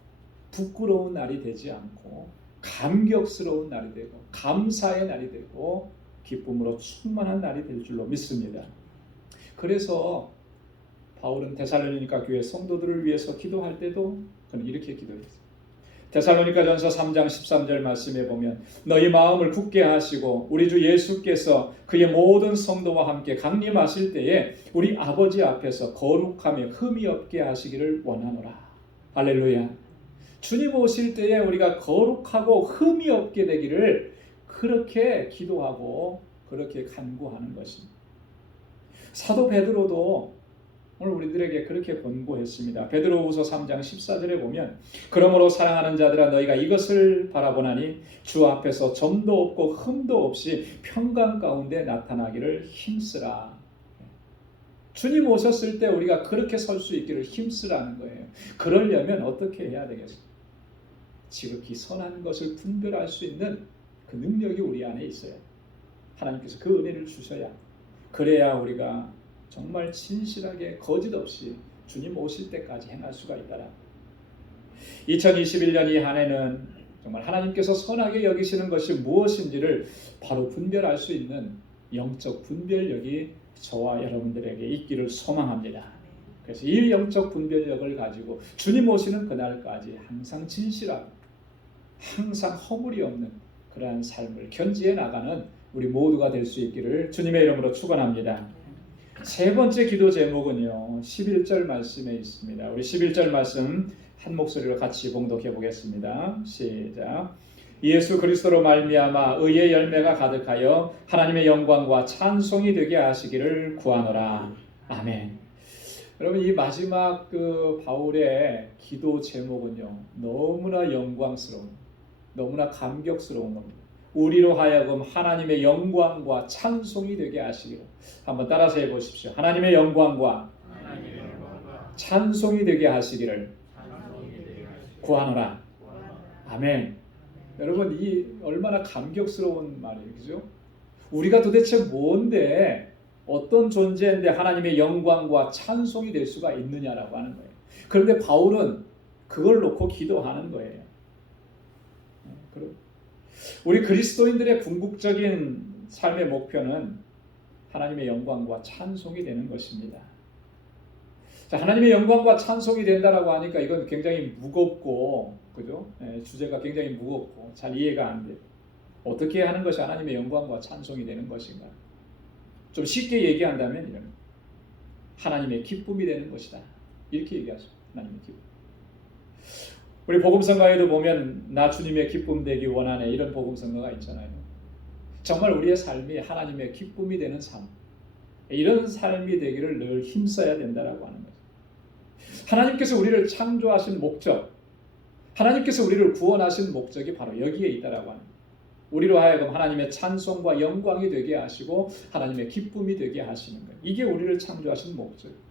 부끄러운 날이 되지 않고 감격스러운 날이 되고 감사의 날이 되고 기쁨으로 충만한 날이 될 줄로 믿습니다. 그래서 바울은 데살로니가 교회 성도들을 위해서 기도할 때도 그는 이렇게 기도했어요. 데살로니가전서 3장 13절 말씀에 보면 너희 마음을 굳게 하시고 우리 주 예수께서 그의 모든 성도와 함께 강림하실 때에 우리 아버지 앞에서 거룩하며 흠이 없게 하시기를 원하노라. 할렐루야. 주님 오실 때에 우리가 거룩하고 흠이 없게 되기를 그렇게 기도하고 그렇게 간구하는 것입니다. 사도 베드로도 오늘 우리들에게 그렇게 권고했습니다. 베드로후서 3장 14절에 보면 그러므로 사랑하는 자들아 너희가 이것을 바라보나니 주 앞에서 점도 없고 흠도 없이 평강 가운데 나타나기를 힘쓰라. 주님 오셨을 때 우리가 그렇게 설 수 있기를 힘쓰라는 거예요. 그러려면 어떻게 해야 되겠어요? 지극히 선한 것을 분별할 수 있는 그 능력이 우리 안에 있어요. 하나님께서 그 은혜를 주셔야, 그래야 우리가 정말 진실하게 거짓 없이 주님 오실 때까지 행할 수가 있다라. 2021년 이 한 해는 정말 하나님께서 선하게 여기시는 것이 무엇인지를 바로 분별할 수 있는 영적 분별력이 저와 여러분들에게 있기를 소망합니다. 그래서 이 영적 분별력을 가지고 주님 오시는 그날까지 항상 진실하고 항상 허물이 없는 그러한 삶을 견지해 나가는 우리 모두가 될 수 있기를 주님의 이름으로 축원합니다. 세 번째 기도 제목은요, 11절 말씀에 있습니다. 우리 11절 말씀 한 목소리로 같이 봉독해 보겠습니다. 시작. 예수 그리스도로 말미암아 의의 열매가 가득하여 하나님의 영광과 찬송이 되게 하시기를 구하노라. 아멘. 여러분, 이 마지막 그 바울의 기도 제목은요, 너무나 영광스러운, 너무나 감격스러운 겁니다. 우리로 하여금 하나님의 영광과 찬송이 되게 하시기를. 한번 따라서 해보십시오. 하나님의 영광과 찬송이 되게 하시기를 구하노라. 아멘. 여러분, 이 얼마나 감격스러운 말이에요, 그죠? 우리가 도대체 뭔데, 어떤 존재인데 하나님의 영광과 찬송이 될 수가 있느냐라고 하는 거예요. 그런데 바울은 그걸 놓고 기도하는 거예요. 우리 그리스도인들의 궁극적인 삶의 목표는 하나님의 영광과 찬송이 되는 것입니다. 자, 하나님의 영광과 찬송이 된다라고 하니까 이건 굉장히 무겁고, 그죠? 주제가 굉장히 무겁고 잘 이해가 안 돼요. 어떻게 하는 것이 하나님의 영광과 찬송이 되는 것인가? 좀 쉽게 얘기한다면 이런, 하나님의 기쁨이 되는 것이다. 이렇게 얘기하죠. 하나님의 기쁨. 우리 복음성가에도 보면 나 주님의 기쁨 되기 원하네, 이런 복음성가가 있잖아요. 정말 우리의 삶이 하나님의 기쁨이 되는 삶, 이런 삶이 되기를 늘 힘써야 된다라고 하는 거죠. 하나님께서 우리를 창조하신 목적, 하나님께서 우리를 구원하신 목적이 바로 여기에 있다라고 하는 거예요. 우리로 하여금 하나님의 찬송과 영광이 되게 하시고 하나님의 기쁨이 되게 하시는 거예요. 이게 우리를 창조하신 목적이에요.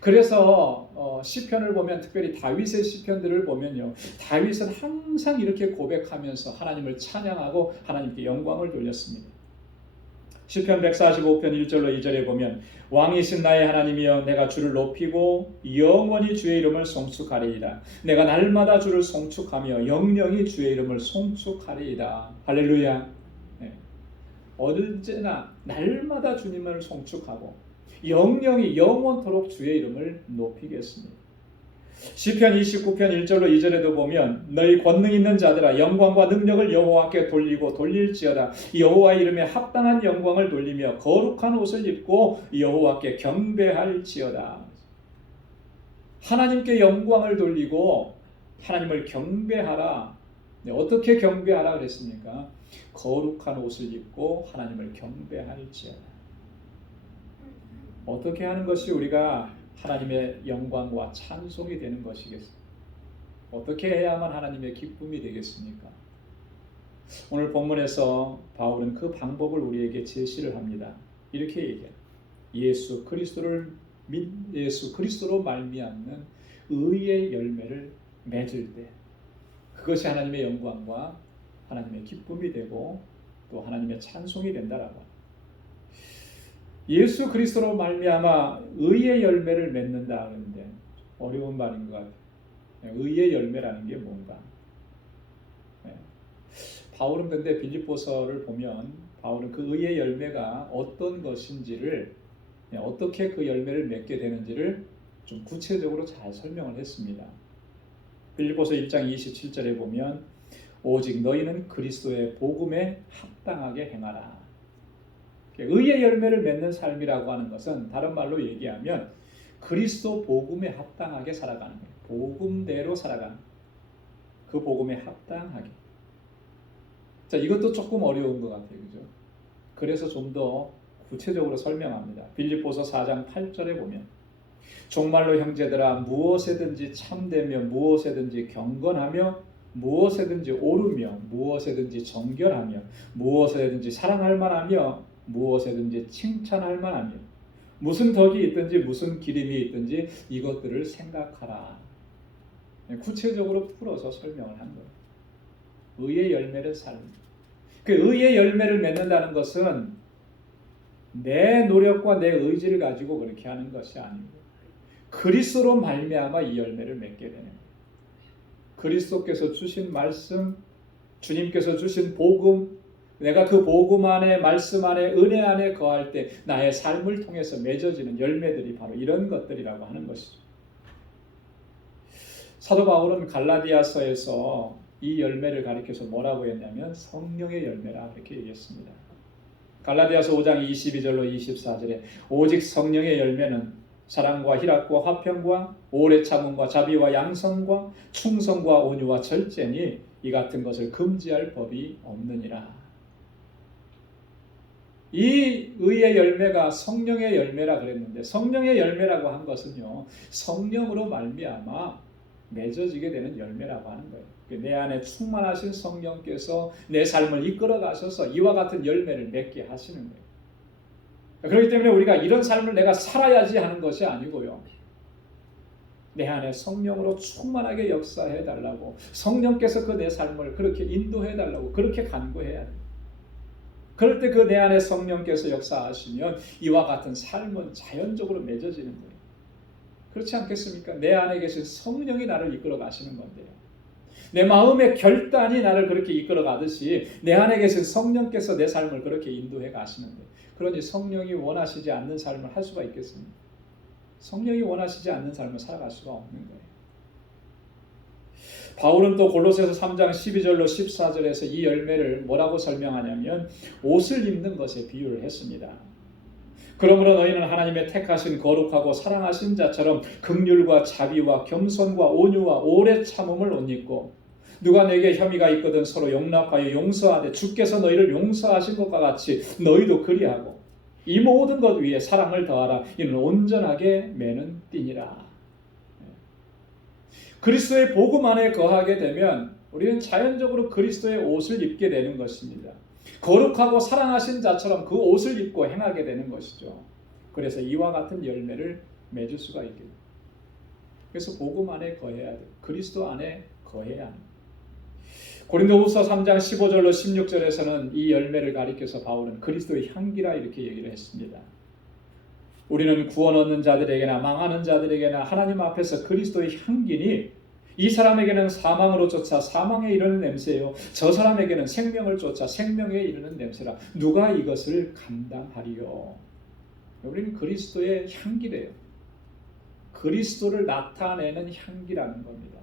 그래서 시편을 보면, 특별히 다윗의 시편들을 보면요, 다윗은 항상 이렇게 고백하면서 하나님을 찬양하고 하나님께 영광을 돌렸습니다. 시편 145편 1절로 2절에 보면 왕이신 나의 하나님이여 내가 주를 높이고 영원히 주의 이름을 송축하리이다. 내가 날마다 주를 송축하며 영영이 주의 이름을 송축하리이다. 할렐루야. 네. 언제나 날마다 주님을 송축하고 영영이 영원토록 주의 이름을 높이겠습니다. 시편 29편 1절로 2절에도 보면 너희 권능 있는 자들아 영광과 능력을 여호와께 돌리고 돌릴지어다. 여호와의 이름에 합당한 영광을 돌리며 거룩한 옷을 입고 여호와께 경배할지어다. 하나님께 영광을 돌리고 하나님을 경배하라. 네, 어떻게 경배하라 그랬습니까? 거룩한 옷을 입고 하나님을 경배할지어다. 어떻게 하는 것이 우리가 하나님의 영광과 찬송이 되는 것이겠습니까? 어떻게 해야만 하나님의 기쁨이 되겠습니까? 오늘 본문에서 바울은 그 방법을 우리에게 제시를 합니다. 이렇게 얘기해요. 예수 그리스도로 말미암는 의의 열매를 맺을 때 그것이 하나님의 영광과 하나님의 기쁨이 되고 또 하나님의 찬송이 된다라고 합니다. 예수 그리스도로 말미암아 의의 열매를 맺는다 하는데 어려운 말인 것 같아요. 의의 열매라는 게 뭔가? 바울은 근데 빌립보서를 보면 바울은 그 의의 열매가 어떤 것인지를, 어떻게 그 열매를 맺게 되는지를 좀 구체적으로 잘 설명을 했습니다. 빌립보서 1장 27절에 보면 오직 너희는 그리스도의 복음에 합당하게 행하라. 의의 열매를 맺는 삶이라고 하는 것은 다른 말로 얘기하면 그리스도 복음에 합당하게 살아가는 거예요. 복음대로 살아가는 거예요. 그 복음에 합당하게. 자, 이것도 조금 어려운 것 같아요. 그죠? 그래서 좀 더 구체적으로 설명합니다. 빌립보서 4장 8절에 보면 종말로 형제들아 무엇에든지 참되며 무엇에든지 경건하며 무엇에든지 옳으며 무엇에든지 정결하며 무엇에든지 사랑할 만하며 무엇에든지 칭찬할 만하며 무슨 덕이 있든지 무슨 기림이 있든지 이것들을 생각하라. 구체적으로 풀어서 설명을 한 거예요. 의의 열매를 삶. 그 의의 열매를 맺는다는 것은 내 노력과 내 의지를 가지고 그렇게 하는 것이 아니고 그리스도로 말미암아 이 열매를 맺게 되는 거예요. 그리스도께서 주신 말씀, 주님께서 주신 복음, 내가 그 복음 안에 말씀 안에 은혜 안에 거할 때 나의 삶을 통해서 맺어지는 열매들이 바로 이런 것들이라고 하는 것이죠. 사도 바울은 갈라디아서에서 이 열매를 가리켜서 뭐라고 했냐면 성령의 열매라 그렇게 얘기했습니다. 갈라디아서 5장 22절로 24절에 오직 성령의 열매는 사랑과 희락과 화평과 오래 참음과 자비와 양선과 충성과 온유와 절제니 이 같은 것을 금지할 법이 없느니라. 이 의의 열매가 성령의 열매라 그랬는데 성령의 열매라고 한 것은요 성령으로 말미암아 맺어지게 되는 열매라고 하는 거예요. 내 안에 충만하신 성령께서 내 삶을 이끌어 가셔서 이와 같은 열매를 맺게 하시는 거예요. 그렇기 때문에 우리가 이런 삶을 내가 살아야지 하는 것이 아니고요. 내 안에 성령으로 충만하게 역사해 달라고 성령께서 그 내 삶을 그렇게 인도해 달라고 그렇게 간구해야 돼요. 그럴 때 그 내 안에 성령께서 역사하시면 이와 같은 삶은 자연적으로 맺어지는 거예요. 그렇지 않겠습니까? 내 안에 계신 성령이 나를 이끌어 가시는 건데요. 내 마음의 결단이 나를 그렇게 이끌어 가듯이 내 안에 계신 성령께서 내 삶을 그렇게 인도해 가시는 거예요. 그러니 성령이 원하시지 않는 삶을 할 수가 있겠습니까? 성령이 원하시지 않는 삶을 살아갈 수가 없는 거예요. 바울은 또 골로새서 3장 12절로 14절에서 이 열매를 뭐라고 설명하냐면 옷을 입는 것에 비유를 했습니다. 그러므로 너희는 하나님의 택하신 거룩하고 사랑하신 자처럼 긍휼과 자비와 겸손과 온유와 오래 참음을 옷 입고 누가 내게 혐의가 있거든 서로 용납하여 용서하되 주께서 너희를 용서하신 것과 같이 너희도 그리하고 이 모든 것 위에 사랑을 더하라. 이는 온전하게 매는 띠니라. 그리스도의 복음 안에 거하게 되면 우리는 자연적으로 그리스도의 옷을 입게 되는 것입니다. 거룩하고 사랑하신 자처럼 그 옷을 입고 행하게 되는 것이죠. 그래서 이와 같은 열매를 맺을 수가 있게 됩니다. 그래서 복음 안에 거해야 돼요. 그리스도 안에 거해야 합니다. 고린도후서 3장 15절로 16절에서는 이 열매를 가리켜서 바울은 그리스도의 향기라 이렇게 얘기를 했습니다. 우리는 구원 얻는 자들에게나 망하는 자들에게나 하나님 앞에서 그리스도의 향기니 이 사람에게는 사망으로 쫓아 사망에 이르는 냄새요 저 사람에게는 생명을 쫓아 생명에 이르는 냄새라. 누가 이것을 감당하리요? 우리는 그리스도의 향기래요. 그리스도를 나타내는 향기라는 겁니다.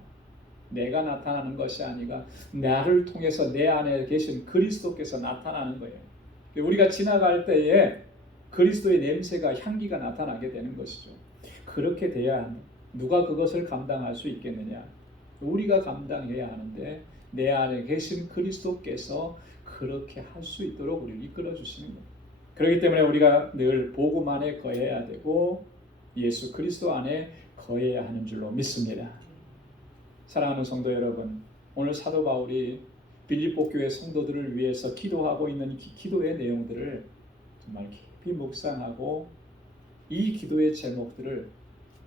내가 나타나는 것이 아니라 나를 통해서 내 안에 계신 그리스도께서 나타나는 거예요. 우리가 지나갈 때에 그리스도의 냄새가 향기가 나타나게 되는 것이죠. 그렇게 돼야 합니다. 누가 그것을 감당할 수 있겠느냐? 우리가 감당해야 하는데 내 안에 계신 그리스도께서 그렇게 할 수 있도록 우리를 이끌어 주시는 거예요. 그렇기 때문에 우리가 늘 복음 안에 거해야 되고 예수 그리스도 안에 거해야 하는 줄로 믿습니다. 사랑하는 성도 여러분, 오늘 사도 바울이 빌립보 교회 성도들을 위해서 기도하고 있는 기도의 내용들을 정말 깊이 묵상하고 이 기도의 제목들을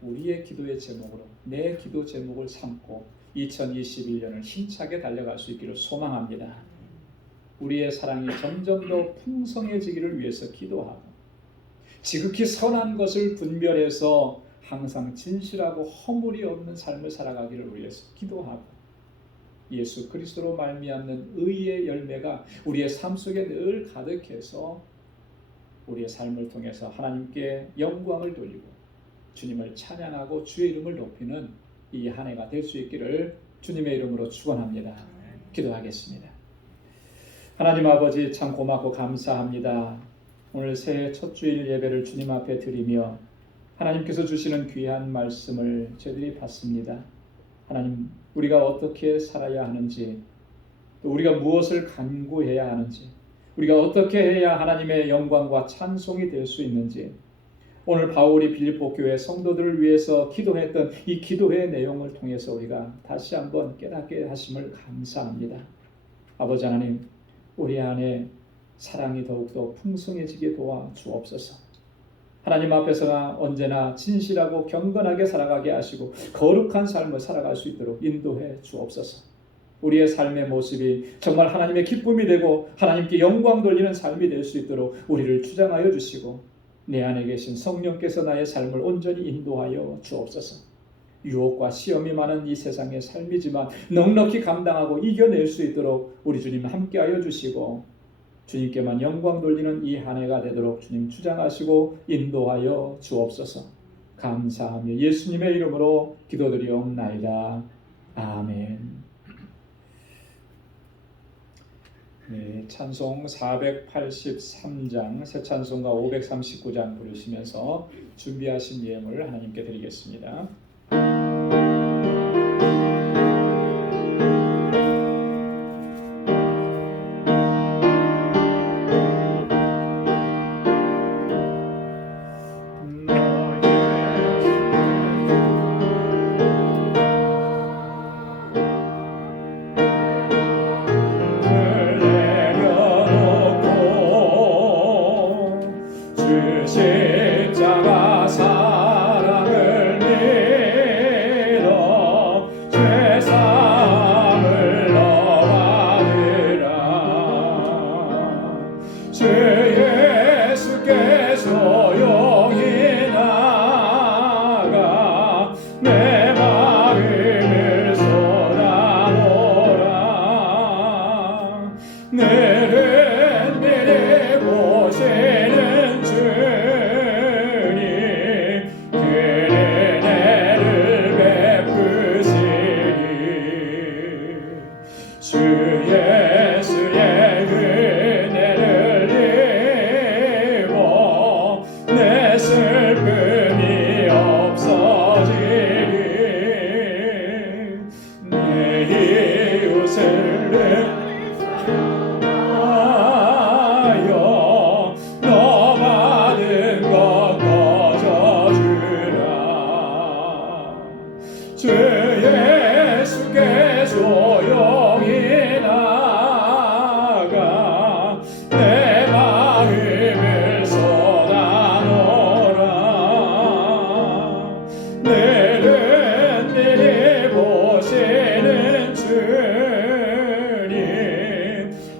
우리의 기도의 제목으로 내 기도 제목을 삼고 2021년을 힘차게 달려갈 수 있기를 소망합니다. 우리의 사랑이 점점 더 풍성해지기를 위해서 기도하고 지극히 선한 것을 분별해서 항상 진실하고 허물이 없는 삶을 살아가기를 위해서 기도하고 예수 그리스도로 말미암는 의의 열매가 우리의 삶 속에 늘 가득해서 우리의 삶을 통해서 하나님께 영광을 돌리고 주님을 찬양하고 주의 이름을 높이는 이 한 해가 될 수 있기를 주님의 이름으로 축원합니다. 기도하겠습니다. 하나님 아버지 참 고맙고 감사합니다. 오늘 새해 첫 주일 예배를 주님 앞에 드리며 하나님께서 주시는 귀한 말씀을 저희들이 받습니다. 하나님, 우리가 어떻게 살아야 하는지, 또 우리가 무엇을 간구해야 하는지, 우리가 어떻게 해야 하나님의 영광과 찬송이 될 수 있는지, 오늘 바울이 빌립보 교회 성도들을 위해서 기도했던 이 기도의 내용을 통해서 우리가 다시 한번 깨닫게 하심을 감사합니다. 아버지 하나님, 우리 안에 사랑이 더욱더 풍성해지게 도와 주옵소서. 하나님 앞에서나 언제나 진실하고 경건하게 살아가게 하시고 거룩한 삶을 살아갈 수 있도록 인도해 주옵소서. 우리의 삶의 모습이 정말 하나님의 기쁨이 되고 하나님께 영광 돌리는 삶이 될 수 있도록 우리를 주장하여 주시고 내 안에 계신 성령께서 나의 삶을 온전히 인도하여 주옵소서. 유혹과 시험이 많은 이 세상의 삶이지만 넉넉히 감당하고 이겨낼 수 있도록 우리 주님 함께하여 주시고 주님께만 영광 돌리는 이 한 해가 되도록 주님 주장하시고 인도하여 주옵소서. 감사하며 예수님의 이름으로 기도드리옵나이다. 아멘. 네, 찬송 483장 새 찬송가 539장 부르시면서 준비하신 예물 하나님께 드리겠습니다. 십자가 사랑을 믿어 죄사함을 너받으라. 주 예수께 소용이 나가 내 마음을 쏟아놓으라. 내는 미리 보시는 주님 그는 애를 베푸시니 주 예수의 은혜를 입어 내 슬픔이 없어지리. 내 이웃을 너 받은 것 거저주라. 주 예수께 소용이 나가 내 마음을 쏟아놓으라. 내는 미리 보시는 주님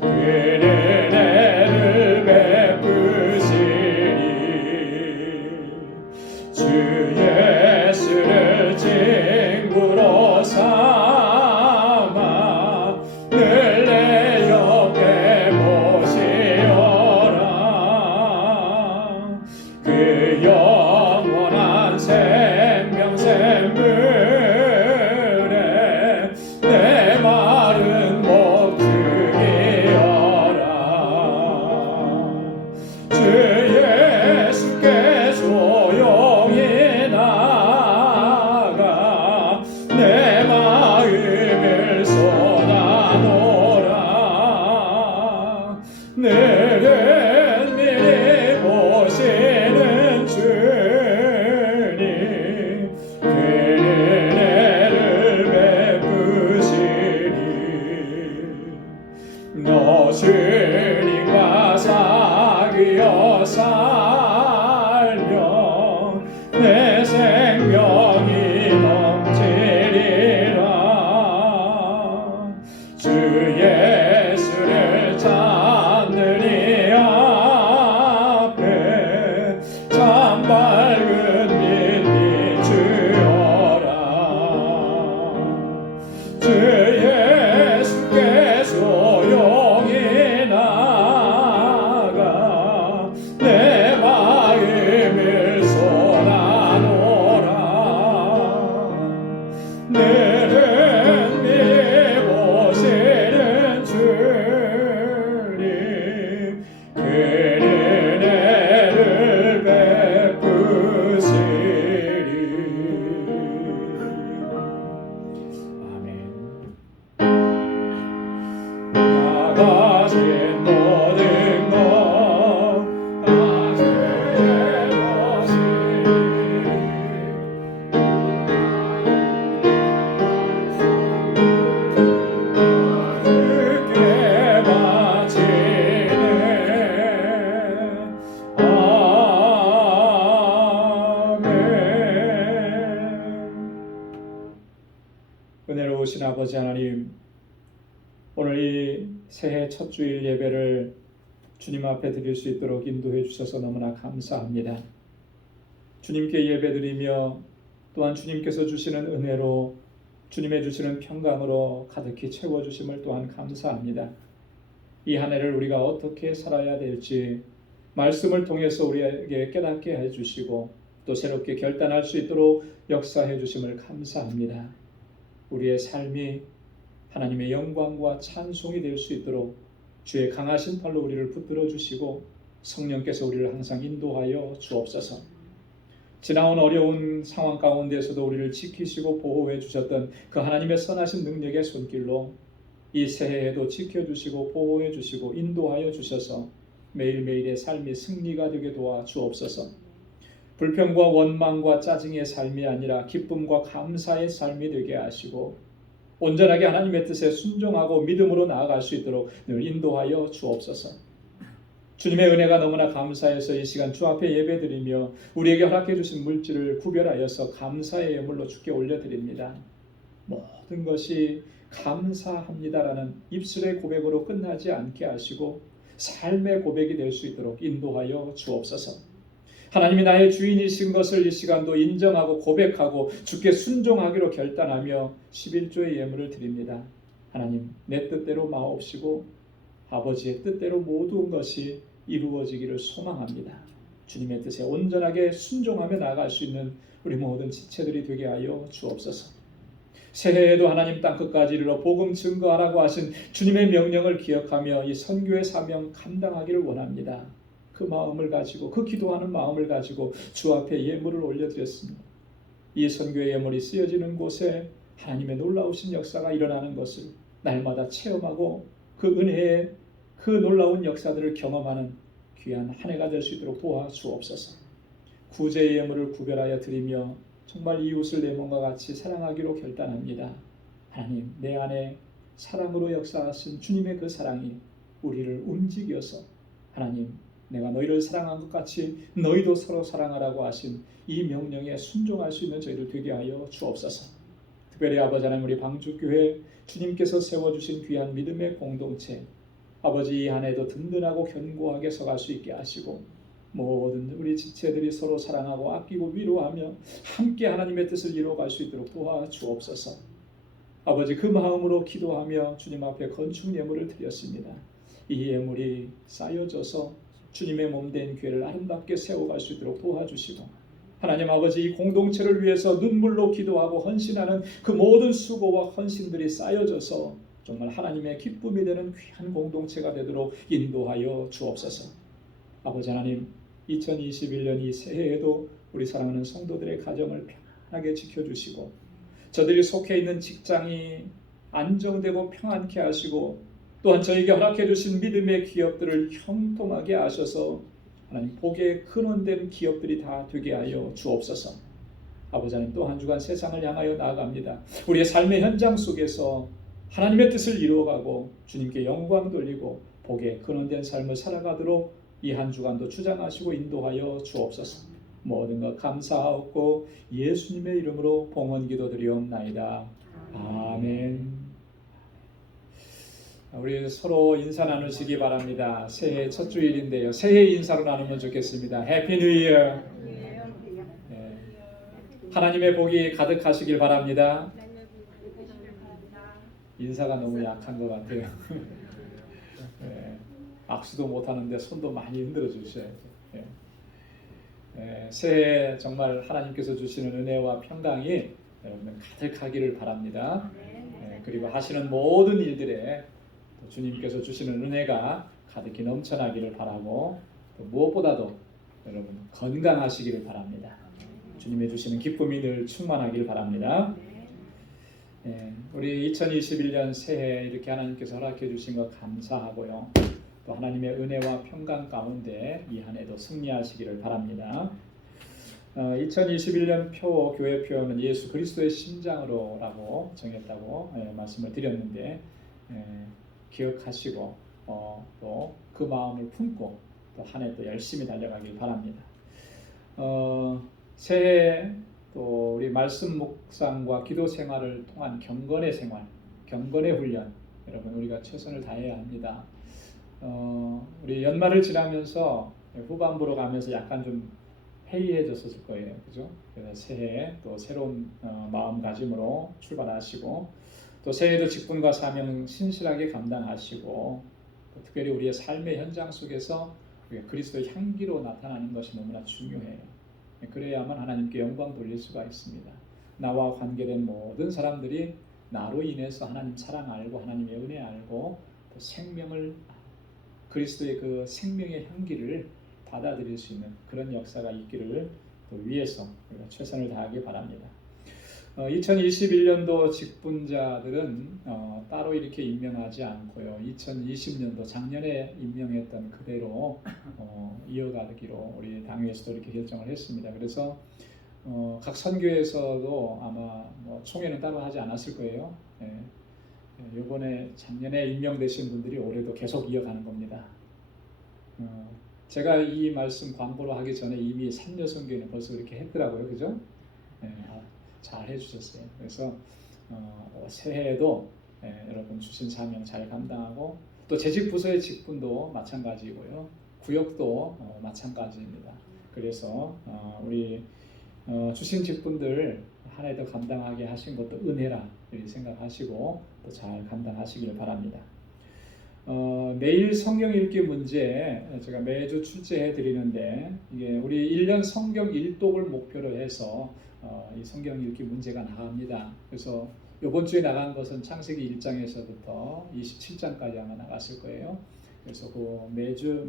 그는 애를 베푸시니 주 예수를 친구로 자비로우신 아버지 하나님, 오늘 이 새해 첫 주일 예배를 주님 앞에 드릴 수 있도록 인도해 주셔서 너무나 감사합니다. 주님께 예배드리며 또한 주님께서 주시는 은혜로 주님의 주시는 평강으로 가득히 채워주심을 또한 감사합니다. 이 한 해를 우리가 어떻게 살아야 될지 말씀을 통해서 우리에게 깨닫게 해주시고 또 새롭게 결단할 수 있도록 역사해 주심을 감사합니다. 우리의 삶이 하나님의 영광과 찬송이 될 수 있도록 주의 강하신 팔로 우리를 붙들어 주시고 성령께서 우리를 항상 인도하여 주옵소서. 지나온 어려운 상황 가운데서도 우리를 지키시고 보호해 주셨던 그 하나님의 선하신 능력의 손길로 이 새해에도 지켜주시고 보호해 주시고 인도하여 주셔서 매일매일의 삶이 승리가 되게 도와 주옵소서. 불평과 원망과 짜증의 삶이 아니라 기쁨과 감사의 삶이 되게 하시고 온전하게 하나님의 뜻에 순종하고 믿음으로 나아갈 수 있도록 늘 인도하여 주옵소서. 주님의 은혜가 너무나 감사해서 이 시간 주 앞에 예배드리며 우리에게 허락해 주신 물질을 구별하여서 감사의 예물로 주께 올려드립니다. 모든 것이 감사합니다라는 입술의 고백으로 끝나지 않게 하시고 삶의 고백이 될 수 있도록 인도하여 주옵소서. 하나님이 나의 주인이신 것을 이 시간도 인정하고 고백하고 주께 순종하기로 결단하며 11조의 예물을 드립니다. 하나님, 내 뜻대로 마옵시고 아버지의 뜻대로 모든 것이 이루어지기를 소망합니다. 주님의 뜻에 온전하게 순종하며 나아갈 수 있는 우리 모든 지체들이 되게 하여 주옵소서. 새해에도 하나님 땅끝까지 이르러 복음 증거하라고 하신 주님의 명령을 기억하며 이 선교의 사명 감당하기를 원합니다. 그 마음을 가지고 그 기도하는 마음을 가지고 주 앞에 예물을 올려드렸습니다. 이 선교의 예물이 쓰여지는 곳에 하나님의 놀라우신 역사가 일어나는 것을 날마다 체험하고 그 은혜의 그 놀라운 역사들을 경험하는 귀한 한 해가 될 수 있도록 도와주옵소서. 구제의 예물을 구별하여 드리며 정말 이웃을 내 몸과 같이 사랑하기로 결단합니다. 하나님, 내 안에 사랑으로 역사하신 주님의 그 사랑이 우리를 움직여서 하나님, 내가 너희를 사랑한 것 같이 너희도 서로 사랑하라고 하신 이 명령에 순종할 수 있는 저희들 되게 하여 주옵소서. 특별히 아버지 하나님, 우리 방주교회 주님께서 세워주신 귀한 믿음의 공동체, 아버지 이 한 해도 든든하고 견고하게 서갈 수 있게 하시고 모든 우리 지체들이 서로 사랑하고 아끼고 위로하며 함께 하나님의 뜻을 이루어갈 수 있도록 도와주옵소서. 아버지, 그 마음으로 기도하며 주님 앞에 건축 예물을 드렸습니다. 이 예물이 쌓여져서 주님의 몸된 교회를 아름답게 세워갈 수 있도록 도와주시고 하나님 아버지, 이 공동체를 위해서 눈물로 기도하고 헌신하는 그 모든 수고와 헌신들이 쌓여져서 정말 하나님의 기쁨이 되는 귀한 공동체가 되도록 인도하여 주옵소서. 아버지 하나님, 2021년 이 새해에도 우리 사랑하는 성도들의 가정을 편하게 지켜주시고 저들이 속해 있는 직장이 안정되고 평안케 하시고 또한 저에게 허락해 주신 믿음의 기업들을 형통하게 하셔서 하나님 복의 근원된 기업들이 다 되게 하여 주옵소서. 아버지 하나님, 또 한 주간 세상을 향하여 나아갑니다. 우리의 삶의 현장 속에서 하나님의 뜻을 이루어가고 주님께 영광 돌리고 복의 근원된 삶을 살아가도록 이 한 주간도 주장하시고 인도하여 주옵소서. 모든 것 감사하옵고 예수님의 이름으로 봉헌 기도드리옵나이다. 아멘. 우리 서로 인사 나누시기 바랍니다. 새해 첫 주일인데요. 새해 인사로 나누면 좋겠습니다. 해피 뉴 이어. 하나님의 복이 가득하시길 바랍니다. 인사가 너무 약한 것 같아요. 네. 악수도 못하는데 손도 많이 흔들어 주셔야죠. 새해 정말 하나님께서 주시는 은혜와 평강이 여러분 가득하기를 바랍니다. 그리고 하시는 모든 일들에 주님께서 주시는 은혜가 가득히 넘쳐나기를 바라고 또 무엇보다도 여러분 건강하시기를 바랍니다. 주님의 주시는 기쁨이 늘 충만하기를 바랍니다. 우리 2021년 새해 이렇게 하나님께서 허락해 주신 것 감사하고요. 또 하나님의 은혜와 평강 가운데 이 한 해도 승리하시기를 바랍니다. 2021년 표 교회 표는 예수 그리스도의 심장으로라고 정했다고 말씀을 드렸는데 기억하시고 또 그 마음을 품고 또 한 해 또 열심히 달려가길 바랍니다. 새해 또 우리 말씀 묵상과 기도 생활을 통한 경건의 생활, 경건의 훈련, 여러분 우리가 최선을 다해야 합니다. 우리 연말을 지나면서 후반부로 가면서 약간 좀 해이해졌을 거예요, 그죠? 그래서 새해 또 새로운 마음가짐으로 출발하시고, 또 새해도 직분과 사명 신실하게 감당하시고, 또 특별히 우리의 삶의 현장 속에서 그리스도의 향기로 나타나는 것이 너무나 중요해요. 그래야만 하나님께 영광 돌릴 수가 있습니다. 나와 관계된 모든 사람들이 나로 인해서 하나님 사랑 알고 하나님의 은혜 알고 또 생명을, 그리스도의 그 생명의 향기를 받아들일 수 있는 그런 역사가 있기를 또 위해서 우리가 최선을 다하기 바랍니다. 2021년도 직분자들은 따로 이렇게 임명하지 않고요. 2020년도 작년에 임명했던 그대로 이어가기로 우리 당회에서도 이렇게 결정을 했습니다. 그래서 각 선교에서도 아마 총회는 따로 하지 않았을 거예요. 이번에 작년에 임명되신 분들이 올해도 계속 이어가는 겁니다. 제가 이 말씀 광고를 하기 전에 이미 산녀 선교회는 벌써 그렇게 했더라고요, 그죠? 잘 해주셨어요. 그래서 새해에도 여러분 주신 사명 잘 감당하고, 또 재직 부서의 직분도 마찬가지고요, 구역도 마찬가지입니다. 그래서 우리 주신 직분들 한 해 더 감당하게 하신 것도 은혜라 이렇게 생각하시고 또 잘 감당하시기를 바랍니다. 매일 성경 읽기 문제 제가 매주 출제해 드리는데, 이게 우리 1년 성경 일독을 목표로 해서 이 성경 읽기 문제가 나갑니다. 그래서 이번 주에 나간 것은 창세기 1장에서부터 27장까지 아마 나갔을 거예요. 그래서 그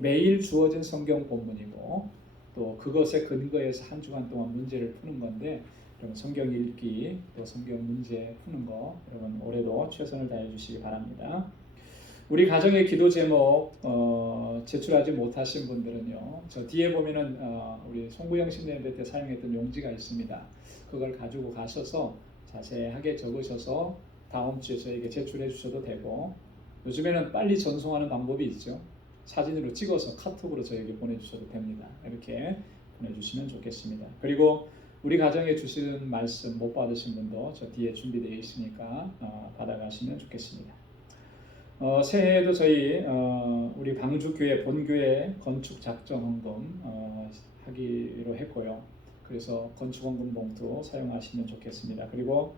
매일 주어진 성경 본문이고, 또 그것에 근거해서 한 주간 동안 문제를 푸는 건데, 여러분 성경 읽기 또 성경 문제 푸는 거 여러분 올해도 최선을 다해 주시기 바랍니다. 우리 가정의 기도 제목 제출하지 못하신 분들은요, 저 뒤에 보면은 우리 송구영 신대회 때 사용했던 용지가 있습니다. 그걸 가지고 가셔서 자세하게 적으셔서 다음 주에 저에게 제출해 주셔도 되고, 요즘에는 빨리 전송하는 방법이 있죠. 사진으로 찍어서 카톡으로 저에게 보내주셔도 됩니다. 이렇게 보내주시면 좋겠습니다. 그리고 우리 가정에 주시는 말씀 못 받으신 분도 저 뒤에 준비되어 있으니까 받아가시면 좋겠습니다. 새해에도 저희 우리 방주교회 본교회 건축 작정 헌금 하기로 했고요. 그래서 건축 헌금 봉투 사용하시면 좋겠습니다. 그리고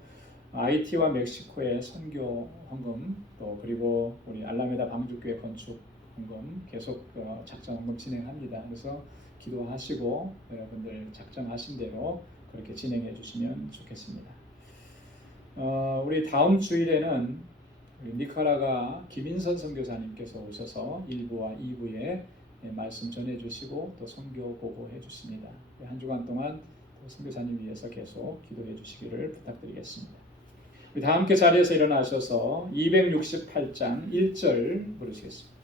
IT와 멕시코의 선교 헌금, 또 그리고 우리 알라메다 방주교회 건축 헌금 계속 작정 헌금 진행합니다. 그래서 기도하시고 여러분들 작정하신 대로 그렇게 진행해 주시면 좋겠습니다. 우리 다음 주일에는 니카라가 김인선 선교사님께서 오셔서 1부와 2부에 말씀 전해주시고 또 선교 보고해 주십니다. 한 주간 동안 선교사님 위해서 계속 기도해 주시기를 부탁드리겠습니다. 우리 다 함께 자리에서 일어나셔서 268장 1절 부르시겠습니다.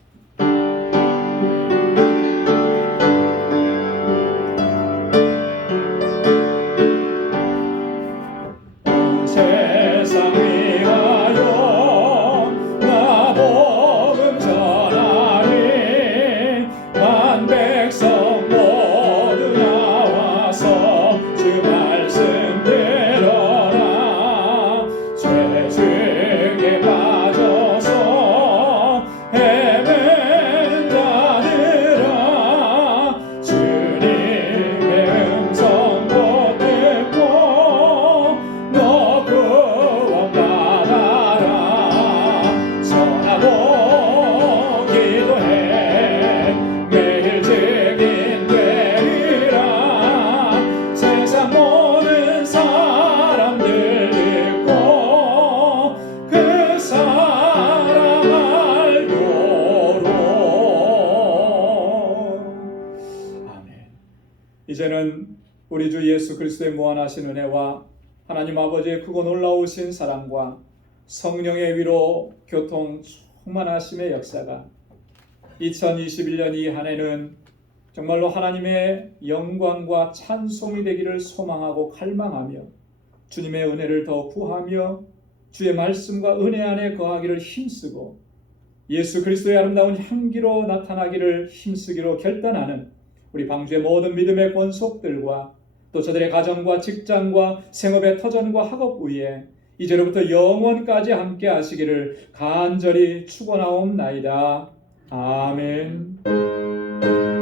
이제는 우리 주 예수 그리스도의 무한하신 은혜와 하나님 아버지의 크고 놀라우신 사랑과 성령의 위로 교통 충만하심의 역사가 2021년 이 한 해는 정말로 하나님의 영광과 찬송이 되기를 소망하고 갈망하며 주님의 은혜를 더 구하며 주의 말씀과 은혜 안에 거하기를 힘쓰고 예수 그리스도의 아름다운 향기로 나타나기를 힘쓰기로 결단하는 우리 방주의 모든 믿음의 권속들과 또 저들의 가정과 직장과 생업의 터전과 학업 위에 이제로부터 영원까지 함께 하시기를 간절히 축원하옵나이다. 아멘.